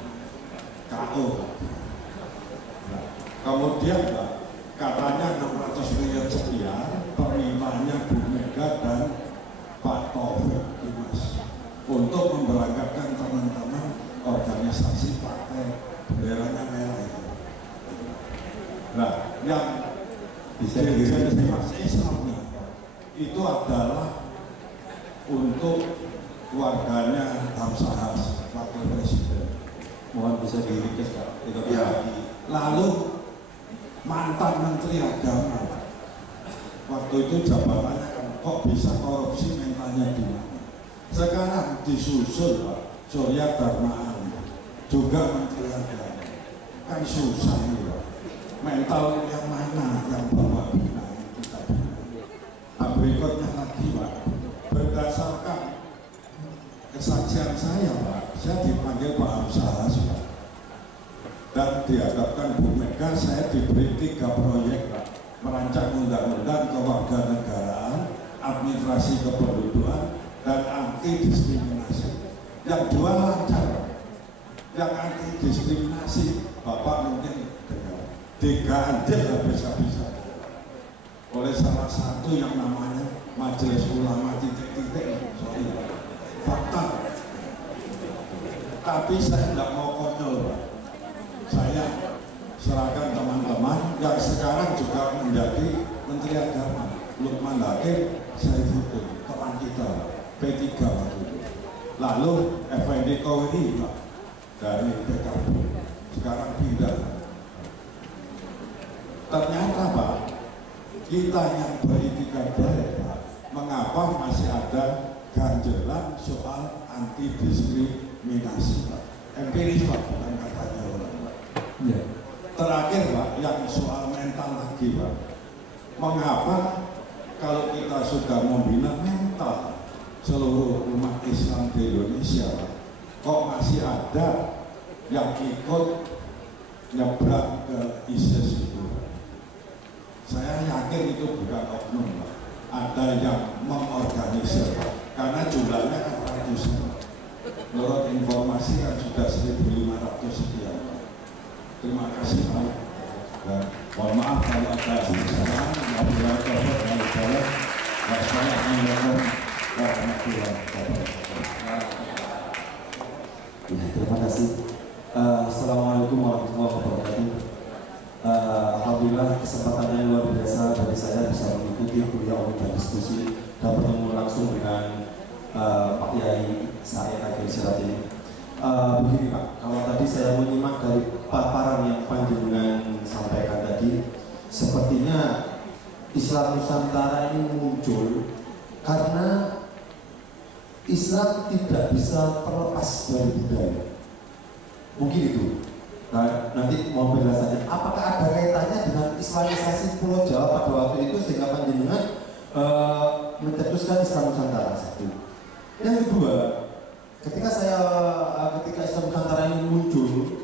KO. Nah, kemudian Pak, katanya 600 miliar sekian, permintaannya Bu Mega dan Pak Taufik Dimas untuk memberangkatkan teman-teman organisasi partai benderanya merah itu. Nah, yang bisa masih Islam itu adalah untuk keluarganya Hamzahas, Wakil Presiden. Mohon bisa diringkas Pak. Ya. Lalu mantan Menteri Agama, waktu itu jabatannya kan kok bisa korupsi, mentalnya di mana? Sekarang disusul Pak Surya Dharma juga Menteri Agama, kan susah nih Pak. Mental yang mana yang bawa bina kita bina? Nah, berikutnya lagi Pak, berdasarkan kesaksian saya Pak, saya dipanggil Pak Hamzahas Pak, dan dihadapkan Bu Mega, saya diberi 3 proyek Pak, merancang undang-undang kewarganegaraan, administrasi kependudukan, dan anti diskriminasi. Yang 2 lancar, yang anti diskriminasi Bapak mungkin dengar, diganjel habis-habisan oleh salah satu yang namanya Majelis Ulama titik-titik, sorry fakta. Tapi saya tidak mau konyol Pak, saya serahkan teman-teman yang sekarang juga menjadi Menteri Agama, Lukman Hakim, Saifuddin, teman kita P3 waktu itu. Lalu Effendi Koweri Pak, dari PKB, sekarang pindah. Ternyata Pak, kita yang beritikat baik Pak, mengapa masih ada ganjelan soal anti diskriminasi Pak? Empiris Pak, bukan katanya orang Pak. Ya. Terakhir Pak, yang soal mental lagi Pak. Mengapa kalau kita sudah membina mental seluruh umat Islam di Indonesia, Pak, kok masih ada yang ikut nyebrang ke ISIS itu? Saya yakin itu bukan oknum Pak. Ada yang mengorganisir Pak. Karena jumlahnya kan ratusan. Menurut informasi kan sudah 1.500 sekian. Terima kasih Pak. Dan mohon maaf kalau ada kesalahan. Wassalamualaikum warahmatullahi wabarakatuh. Ya, terima kasih. Assalamualaikum warahmatullahi wabarakatuh. Alhamdulillah kesempatan yang luar biasa bagi saya bisa mengikuti kuliah dan diskusi dan bertemu langsung dengan Pak Yai Said Agil Siraj ini. Begini Pak, kalau tadi saya menyimak dari paparan yang panjenengan sampaikan tadi, sepertinya Islam Nusantara ini muncul karena Islam tidak bisa terlepas dari budaya. Mungkin itu. Nah, nanti mau penjelasannya. Apakah ada kaitannya dengan Islamisasi Pulau Jawa pada waktu itu sehingga panjenengan mencetuskan Islam Nusantara? Satu. Yang kedua, ketika Islam Nusantara ini muncul,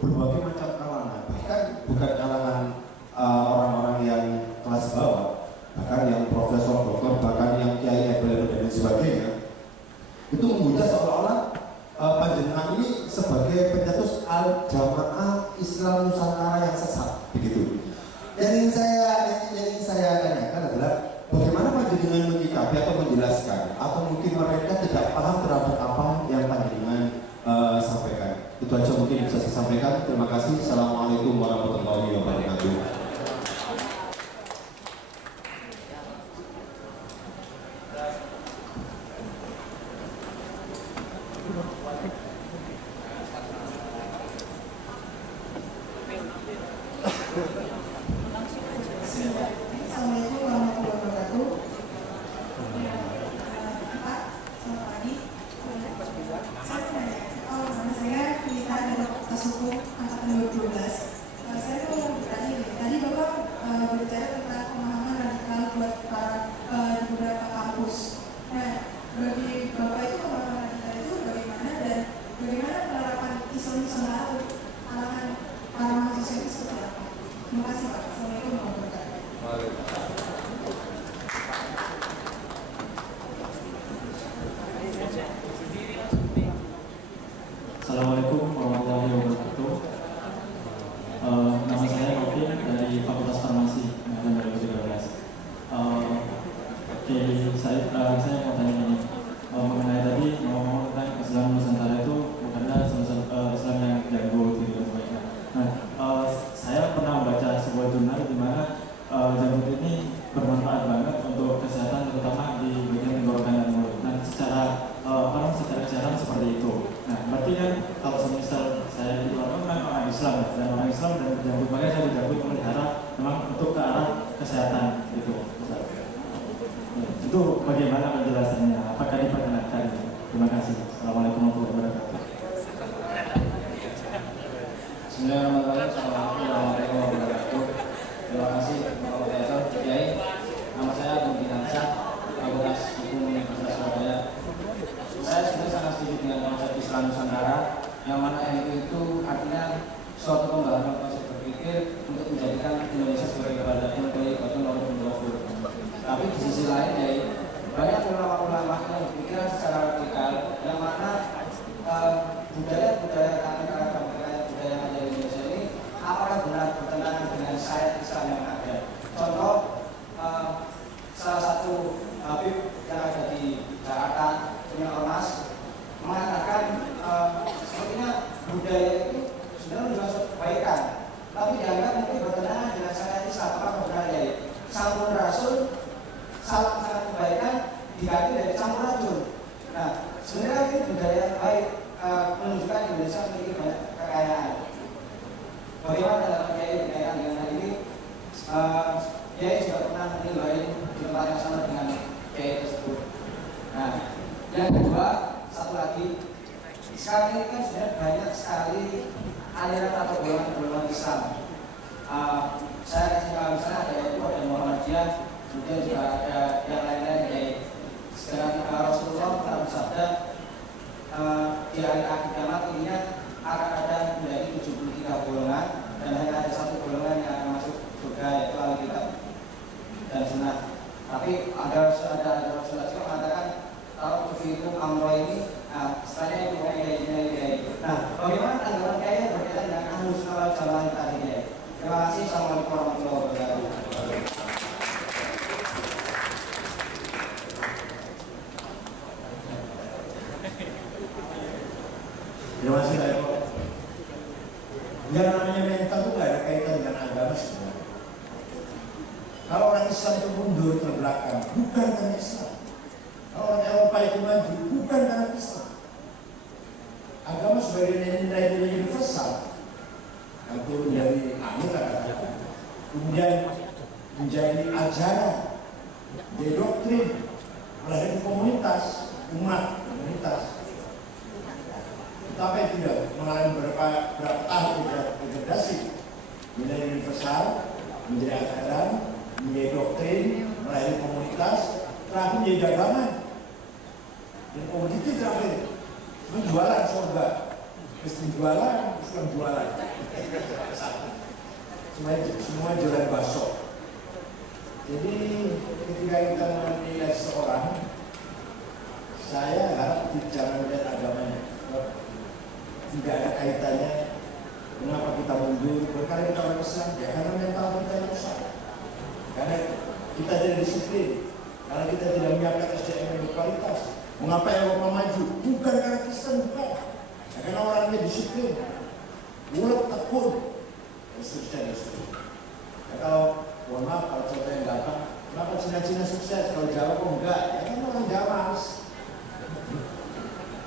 berbagai macam kalangan, bahkan bukan kalangan orang-orang yang kelas bawah, bahkan yang profesor, doktor, bahkan yang kiai, dan sebagainya, itu menghujat seolah-olah panjenengan ini sebagai pencetus al-jamaah Islam Nusantara yang sesat, begitu. Yang ingin saya tanyakan adalah bagaimana panjenengan menyikapi atau menjelaskan, atau mungkin mereka tidak paham terhadap apa yang panjenengan sampaikan. Itu aja mungkin yang bisa saya sampaikan. Terima kasih. Assalamualaikum warahmatullahi wabarakatuh. Assalamualaikum warahmatullahi wabarakatuh. Pak, selamat pagi. Saya Pelita dari Fakultas Hukum Angkatan 2012. Saya mau bertanya, tadi Bapak berbicara tentang pemahaman radikal buat para di beberapa kampus. Nah, bagi Bapak itu pemahaman radikal itu bagaimana dan bagaimana penerapan Islam Nusantara untuk kalangan para mahasiswa itu seperti apa? Terima kasih Pak. Assalamualaikum warahmatullahi wabarakatuh. Assalamualaikum warahmatullahi wabarakatuh. Nama saya Novin dari Fakultas Farmasi angkatan 2013. Oke, saya mau tanya ini mengenai tadi ngomong tentang Islam Nusantara itu bukanlah Islam yang jago gitu dan sebagainya. Nah, saya pernah membaca sebuah jurnal di mana jamur ini bermanfaat banget untuk kesehatan, terutama di bagian tenggorokan dan mulut. Nah, secara kesehatan seperti itu. Nah, berarti kan kalau semisal saya itu orang Islam dan berjabut, makanya saya berjabut memelihara memang untuk ke arah kesehatan gitu. Itu bagaimana penjelasannya? Apakah diperkenankan? Terima kasih. Assalamualaikum warahmatullahi wabarakatuh. Bismillahirrahmanirrahim. Assalamualaikum warahmatullahi wabarakatuh. Terima kasih Bapak Profesor Kiai. Nama saya Budi Hansyah, Fakultas Hukum Universitas Surabaya. Saya sebenarnya sangat setuju dengan konsep Islam Nusantara, yang mana NU itu artinya suatu pembaharuan konsep berpikir untuk menjadikan Indonesia sebagai baldatun thayyibatun wa rabbun ghafur. Tapi di sisi lain, dari banyak ulama-ulama yang berpikiran secara radikal, yang mana budaya kami, budaya yang ada di Indonesia ini apakah benar bertentangan dengan syariat Islam yang ada. Contoh, salah satu Habib yang ada di Jakarta, punya ormas, mengatakan sepertinya budaya itu sebenarnya bermaksud kebaikan, tapi dianggap mungkin bertentangan dengan syariat Islam. Apakah benar ya? Sampun Rasul, salam sangat kebaikan diganti dari campur racun. Nah, sebenarnya ini budaya yang baik, menunjukkan Indonesia memiliki banyak kekayaan. Bagaimana dalam Kiai berkaitan dengan hal ini? Kiai juga pernah menilai di tempat yang sama dengan Kiai tersebut. Nah, yang kedua, satu lagi, sekarang ini kan sudah banyak sekali aliran atau golongan-golongan Islam Saya kasih tahu misalnya ada itu ada Muhammadiyah, kemudian juga ada yang lain-lain kayak segala Rasulullah pernah bersabda di hari akhir kiamat ininya akan ada menjadi 73 golongan dan hanya ada satu golongan yang akan masuk surga yaitu Alkitab dan Sunnah. Tapi ada Rasulullah juga mengatakan kalau itu amro ini, setelahnya itu kayak. Nah, bagaimana tanggapan kalian berkaitan dengan Ahlus Sunnah wal Jamaah tadi ya? Terima kasih. Assalamualaikum warahmatullahi wabarakatuh. Terima kasih Pak Eko. Yang namanya mental itu nggak ada kaitan dengan agama sebenarnya. Kalau orang Islam itu mundur terbelakang, bukan karena Islam. Kalau orang Eropa itu maju, bukan karena Islam. Agama sebagai nilai-nilai universal, itu dari akhirat, kemudian menjadi ajaran, menjadi doktrin, melahirkan komunitas, umat, komunitas. Tapi tidak mengalami berapa tahun degradasi, menjadi universal, menjadi ajaran, menjadi doktrin, melahirkan komunitas, terakhir menjadi dagangan dan komoditi terakhir menjualan surga, mesti jualan, jualan, semua jualan bakso. Jadi ketika kita menilai seorang, saya harap jangan melihat agamanya. Tidak ada kaitannya mengapa kita mundur. Berkali kita orang Islam ya karena mental kita yang rusak, karena kita tidak disiplin, karena kita tidak menyiapkan SDM yang berkualitas. Mengapa Eropa maju? Bukan karena Kristen, bukan ya, karena orangnya disiplin, ulet, tekun, dan seterusnya. Ya, kalau mohon maaf kalau contoh yang gampang, kenapa Cina-Cina sukses kalau Jawa kok enggak? Ya kan orang Jawa harus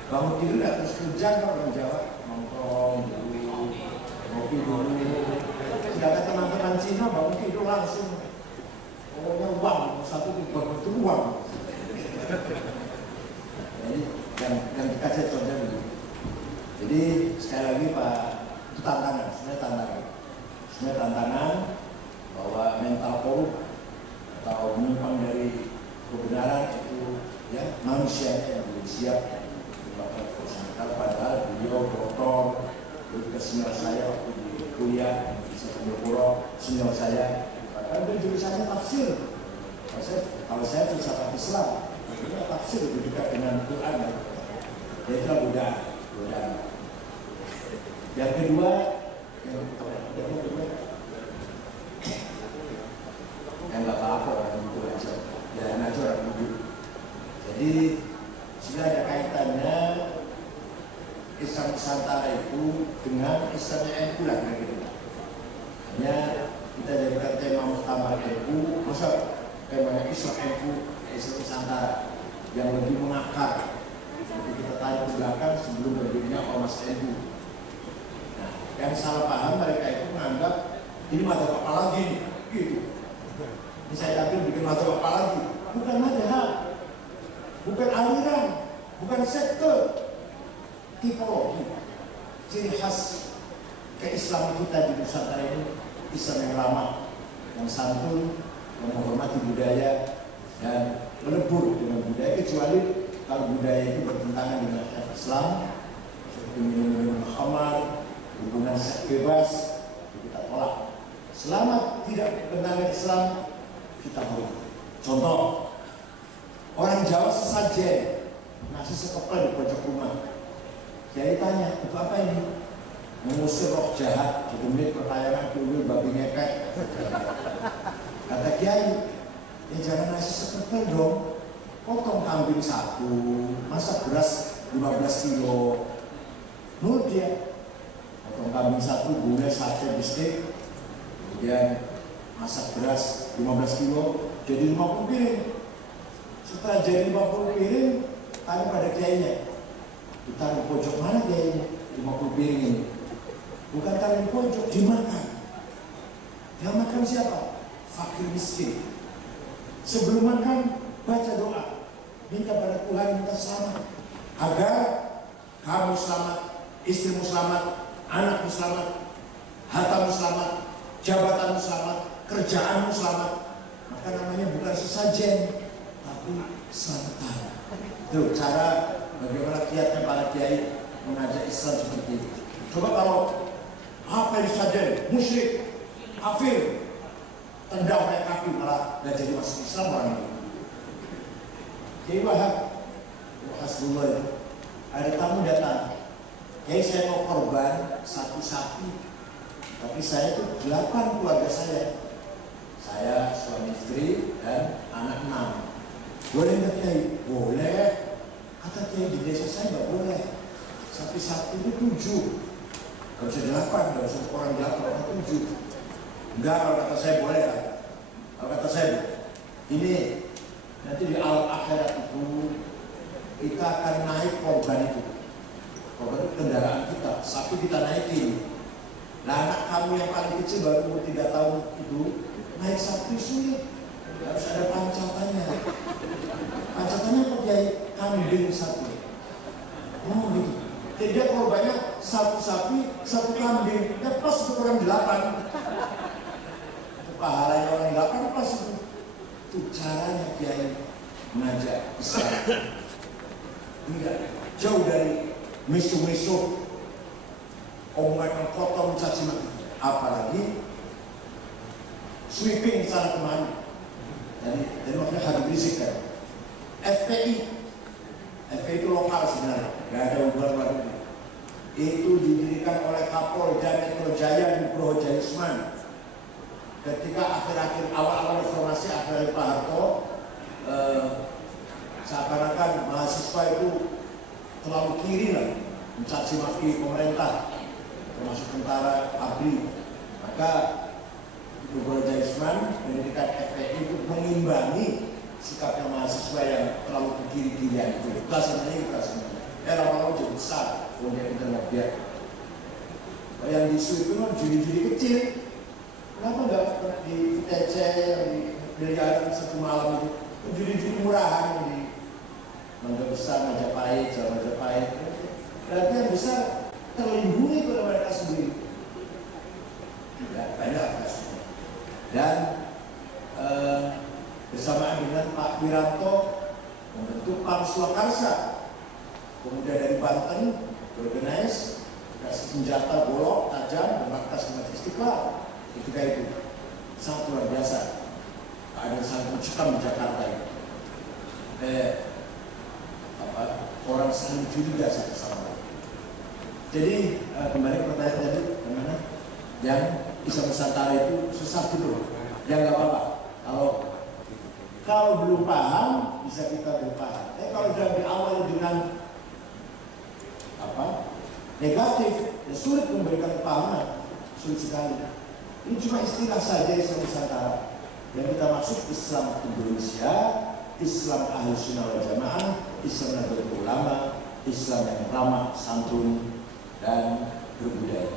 bangun tidur nggak terus kerja kalau orang Jawa nongkrong dulu, ngopi dulu. Sedangkan teman-teman Cina bangun tidur langsung, pokoknya uang satu bangun itu uang. Jadi yang dikasih contohnya begitu. Jadi sekali lagi Pak, itu tantangan, sebenarnya tantangan bahwa mental korup atau menyimpang dari kebenaran itu ya manusianya yang belum siap. Padahal beliau doktor, juga senior saya waktu di kuliah di Singapura, senior saya. Padahal dia jurusannya tafsir. Kalau saya filsafat Islam, itu tafsir lebih dekat dengan Quran. Jadi itu godaan. Yang kedua, yang nggak apa-apa orang itu aja, jalan aja orang duduk. Jadi sudah ada kaitannya Islam Nusantara itu dengan Islamnya NU lah kira-kira. Hanya kita jadikan tema muktamar NU, masa temanya Islam NU, Islam Nusantara yang lebih mengakar. Jadi kita tanya ke belakang sebelum berdirinya Ormas NU. Nah, yang salah paham mereka itu menganggap ini madzhab apa lagi nih, gitu. Ini saya yakin bikin madzhab apa lagi? Bukan madzhab, bukan aliran, bukan sekte. Tipologi, ciri khas keislaman kita di Nusantara ini Islam yang ramah, yang santun, yang menghormati budaya dan melebur dengan budaya, kecuali kalau budaya itu bertentangan dengan Islam seperti minum khamar, hubungan seks bebas, kita tolak. Selama tidak bertentangan Islam, kita hormati. Contoh, orang Jawa sesajen nasi sekepel di pojok rumah. Kiai tanya, itu apa ini? Mengusir roh jahat, 1 menit pertayangan dulu babi ngepek. Kata Kiai, ya jangan nasi sekepel dong. Potong kambing 1, masak beras 15 kilo. Menurut dia, potong kambing 1, gulai, sate, bistik, kemudian masak beras 15 kilo, jadi 50 piring. Setelah jadi 50 piring, tanya pada kiainya, ditaruh pojok mana kiainya? 50 piring ini. Bukan taruh di pojok, dimakan. Yang makan siapa? Fakir miskin. Sebelum makan, baca doa. Minta pada Tuhan, minta selamat. Agar kamu selamat, istrimu selamat, anakmu selamat, hartamu selamat, jabatanmu selamat, kerjaanmu selamat, maka namanya bukan sesajen, tapi selamatan. Itu cara bagaimana kiatnya para kiai mengajak Islam seperti itu. Coba kalau apa yang sesajen, musyrik, kafir, tendang kayak kaki malah gak jadi masuk Islam orang itu. Kiai Wahab, Hasbullah itu, ada tamu datang. Kiai, saya mau korban 1 sapi, tapi saya tuh 8 keluarga saya. Saya, suami istri, dan anak 6. Boleh nggak Kiai? Boleh. Kata Kiai, di desa saya nggak boleh. Sapi itu 7. Gak bisa 8, gak bisa orang 8, orang 7. Enggak, kalau kata saya boleh lah. Kalau kata saya, ini nanti di alam akhirat itu kita akan naik korban itu. Korban itu kendaraan kita, sapi kita naikin. Nah, anak kamu yang paling kecil baru umur 3 tahun itu naik sapi sulit. Harus ada pancatannya. Pancatannya apa Kiai? Kambing 1. Oh gitu. Jadi dia korbannya 1 sapi, 1 kambing. Ya pas untuk orang 8. Pahalanya orang 8 pas itu. Itu caranya Kiai mengajak Islam. Enggak jauh dari misu-misu, omongan yang kotor, mencaci maki. Apalagi sweeping sana kemari. Jadi makanya harus berisik kan. FPI itu lokal sebenarnya, nggak ada hubungan luar negeri. Itu didirikan oleh Kapolda Metro Jaya Nugroho Jayusman. Ketika akhir-akhir awal-awal reformasi akhir Pak Harto, seakan-akan mahasiswa itu terlalu kiri lah, mencaci maki pemerintah, termasuk tentara ABRI. Maka Nugroho Jayusman mendirikan FPI itu mengimbangi sikapnya mahasiswa yang terlalu ke kiri-kirian itu. Kita sebenarnya. Lama-lama jadi besar, kemudian internet dia. Yang di itu kan judi-judi kecil. Kenapa nggak di TC yang di miliaran 1 malam itu? Judi-judi murahan di Mangga Besar, Majapahit, Jawa Majapahit. Berarti yang besar terlindungi oleh mereka sendiri. Ya, banyak kasusnya. Dan bersamaan dengan Pak Wiranto membentuk PAM Swakarsa. Kemudian dari Banten organize, kasih senjata golok tajam dan markas Masjid Istiqlal. Ketika itu sangat luar biasa. Ada sangat mencekam di Jakarta itu. Orang saling curiga satu sama lain. Jadi kembali ke pertanyaan tadi, bagaimana? Yang Islam Nusantara itu sesat itu, ya nggak apa-apa. Kalau belum paham, bisa kita berpaham. Kalau sudah diawali dengan negatif, ya sulit memberikan pemahaman, sulit sekali. Ini cuma istilah saja Islam Nusantara. Yang kita maksud Islam Indonesia, Islam Ahlus Sunnah wal Jamaah, Islam Nahdlatul Ulama, Islam yang ramah, santun, dan berbudaya.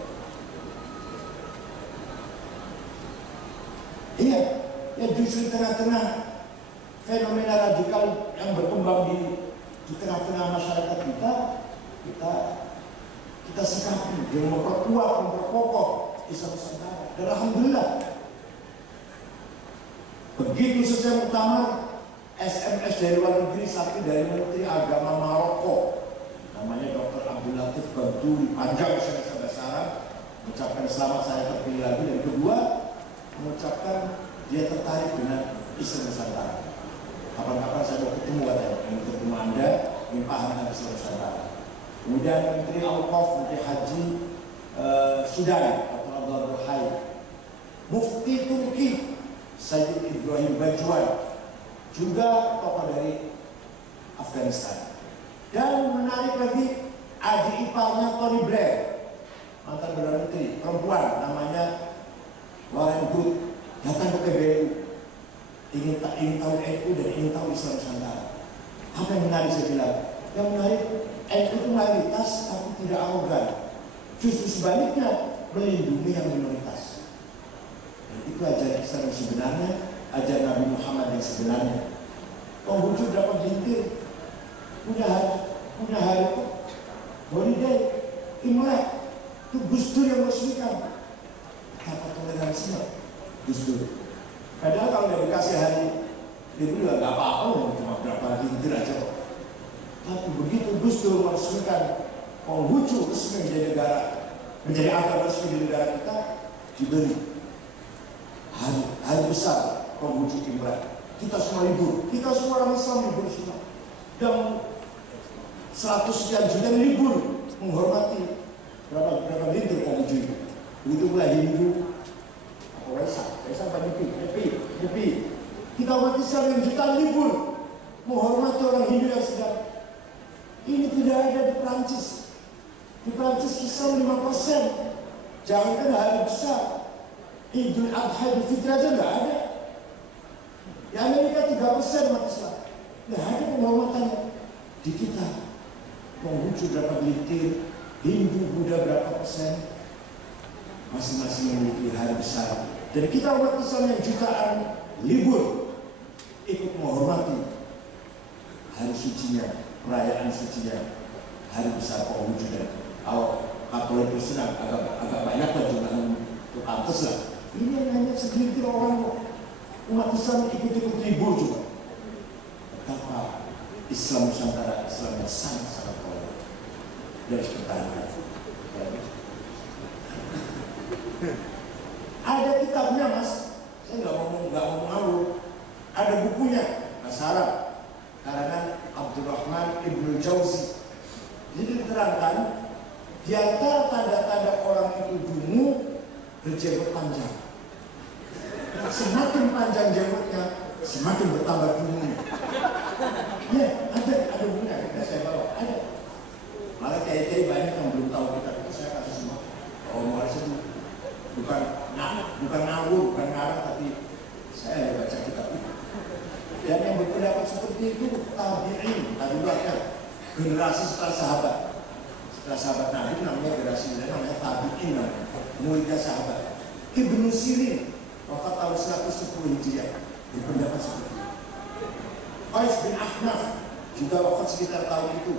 Iya, ya justru di tengah-tengah fenomena radikal yang berkembang di tengah-tengah masyarakat kita sikapi dengan memperkuat, memperkokoh Islam Nusantara. Dan alhamdulillah, begitu selesai muktamar, SMS dari luar negeri, satu dari Menteri Agama Maroko, namanya Dr. Abdul Latif Bantu, panjang bahasa Arab, mengucapkan selamat saya terpilih lagi. Dan kedua, mengucapkan dia tertarik dengan Islam Nusantara. Kapan-kapan saya mau ketemu katanya, ingin ketemu Anda, ingin paham tentang Islam Nusantara. Kemudian Menteri Al-Qaf, Menteri Haji Sudan atau Abdullah Burhai, Mufti Turki Sayyid Ibrahim Bajwan, juga tokoh dari Afghanistan. Dan menarik lagi, adik iparnya Tony Blair, mantan Perdana Menteri perempuan, namanya Warren Good, datang ke PBNU, ingin tahu NU dan ingin tahu Islam Nusantara. Apa yang menarik saya bilang? Yang menarik, NU itu mayoritas tapi tidak arogan. Justru sebaliknya, melindungi yang minoritas. Dan itu ajaran Islam yang sebenarnya, ajaran Nabi Muhammad yang sebenarnya. Konghucu dapat jintir, punya hari itu, holiday, Imlek, itu Gus Dur yang meresmikan. Betapa toleransinya Gus Dur. Padahal kalau nggak dikasih hari libur juga nggak apa-apa, cuma berapa lintir aja. Tapi begitu Gus Dur meresmikan Konghucu resmi menjadi negara, menjadi agama resmi di negara kita, diberi hari besar Konghucu Imlek. Kita semua libur, kita semua orang Islam libur semua. Dan 100 sekian juta libur menghormati berapa lintir Konghucu itu. Begitu pula Hindu, apa Waisak apa Nyepi. Kita umat Islam yang jutaan libur menghormati orang Hindu yang sedang. Ini tidak ada di Prancis. Di Prancis Islam 5%. Jangankan hari besar, Idul Adha, Idul Fitri aja nggak ada. Di Amerika 3% umat Islam. Nggak ada penghormatannya. Di kita, Konghucu berapa lintir, Hindu, Buddha berapa persen, masing-masing memiliki hari besar. Dan kita umat Islam yang jutaan libur ikut menghormati hari sucinya, perayaan sucinya, hari besar Konghucu. Dan Katolik Kristen agak banyak lah jumlahnya, itu pantas lah. Ini yang hanya segelintir orang umat Islam ikut-ikut libur juga. Betapa Islam Nusantara, Islam yang sangat-sangat kuat dari pertahanan. Ada kitabnya Mas, saya nggak ngomong ngawur. Ada bukunya, Mas Arab, karangan Abdurrahman Ibnu Jauzi. Jadi diterangkan di antara tanda-tanda orang itu dungu, berjenggot panjang. Semakin panjang jenggotnya, semakin bertambah dungunya. Ya, ada bukunya, kita saya bawa, ada. Malah kayak banyak yang belum tahu kita saya kasih semua. Oh, mulai itu bukan ngawur, bukan ngarang, tapi saya ada baca kitab itu. Dan yang berpendapat seperti itu tabi'in, generasi setelah sahabat. Setelah sahabat Nabi namanya generasi lain, namanya tabi'in, muridnya sahabat. Ibnu Sirin wafat tahun 110 Hijriah, berpendapat seperti itu. Qais bin Ahnaf juga wafat sekitar tahun itu.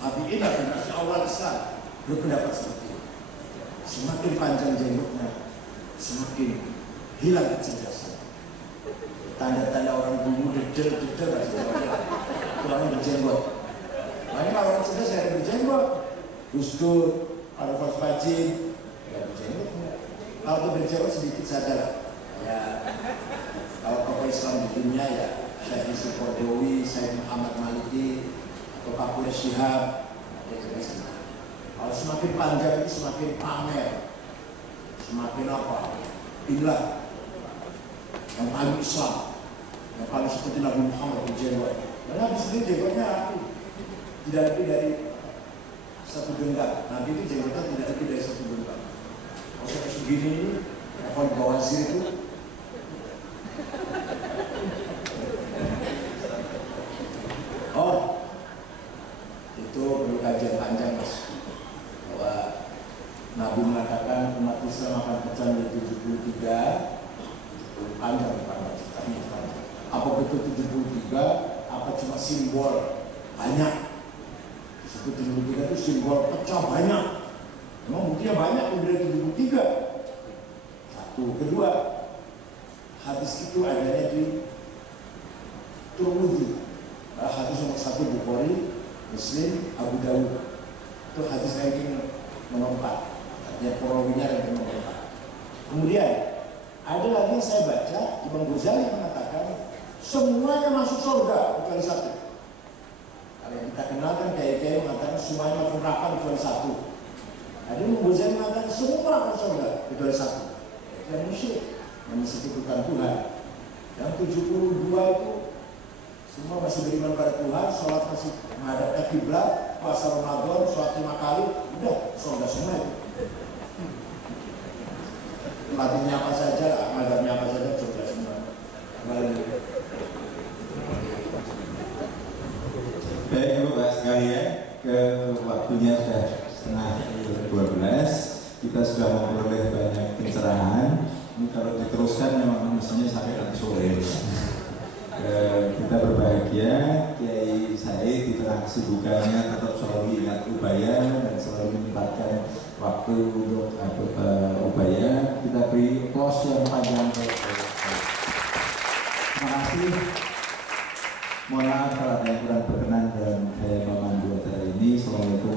Tabi'in generasi awal Islam, berpendapat seperti itu. Semakin panjang jenggotnya, semakin hilang kecerdasan. Tanda-tanda orang dulu dedel orang berjenggot. Banyak orang cerdas yang berjenggot. Gus Dur, Arafat Fajin, ya berjenggot. Kalau berjenggot sedikit saja lah. Ya, kalau tokoh Islam di dunia ya Syekh Yusuf Qaradawi, Syekh Muhammad Maliki, atau Pak Quraish Shihab. Kalau semakin panjang itu semakin pamer, semakin apa? Inilah yang paling Islam, yang paling seperti Nabi Muhammad berjenggot. Karena Nabi sendiri jenggotnya aku tidak lebih dari 1 genggam. Nabi itu jenggotnya tidak lebih dari 1 genggam. Kalau saya segini ini, kalau Bawazir itu itu perlu kajian panjang Mas. Bahwa Nabi mengatakan umat Islam akan pecah menjadi 73, panjang. Apa betul 73? Apa cuma simbol? Banyak. Disebut 73 itu simbol pecah banyak. Memang buktinya banyak dari 73. Satu, kedua, hadis itu adanya di Tirmidzi. Hadis nomor 1 Bukhari, Muslim, Abu Dawud. Itu hadis ranking nomor 4. Artinya perawinya ranking nomor 4. Kemudian ada lagi yang saya baca, Imam Ghazali mengatakan semuanya masuk surga kecuali 1. Kalau yang kita kenal kan kiai-kiai mengatakan semuanya masuk neraka kecuali 1. Ada Imam Ghazali mengatakan semua masuk surga kecuali 1. Yang musyrik, yang mensekutukan Tuhan. Yang 72 itu semua masih beriman pada Tuhan, sholat masih menghadap kiblat, puasa Ramadan, sholat 5 kali, udah surga semua itu. Tempatnya apa saja, amalnya apa saja, surga semua. Baik Ibu Pak sekalian, ke waktunya sudah setengah 12. Kita sudah memperoleh banyak pencerahan. Ini kalau diteruskan memang mestinya sampai nanti sore. Kita berbahagia, Kiai Said di tengah kesibukannya tetap selalu ingat upaya dan selalu menyempatkan waktu untuk upaya. Kita beri close yang panjang. kasih. Mohon maaf kalau ada yang kurang berkenan dan saya memandu acara ini. Assalamualaikum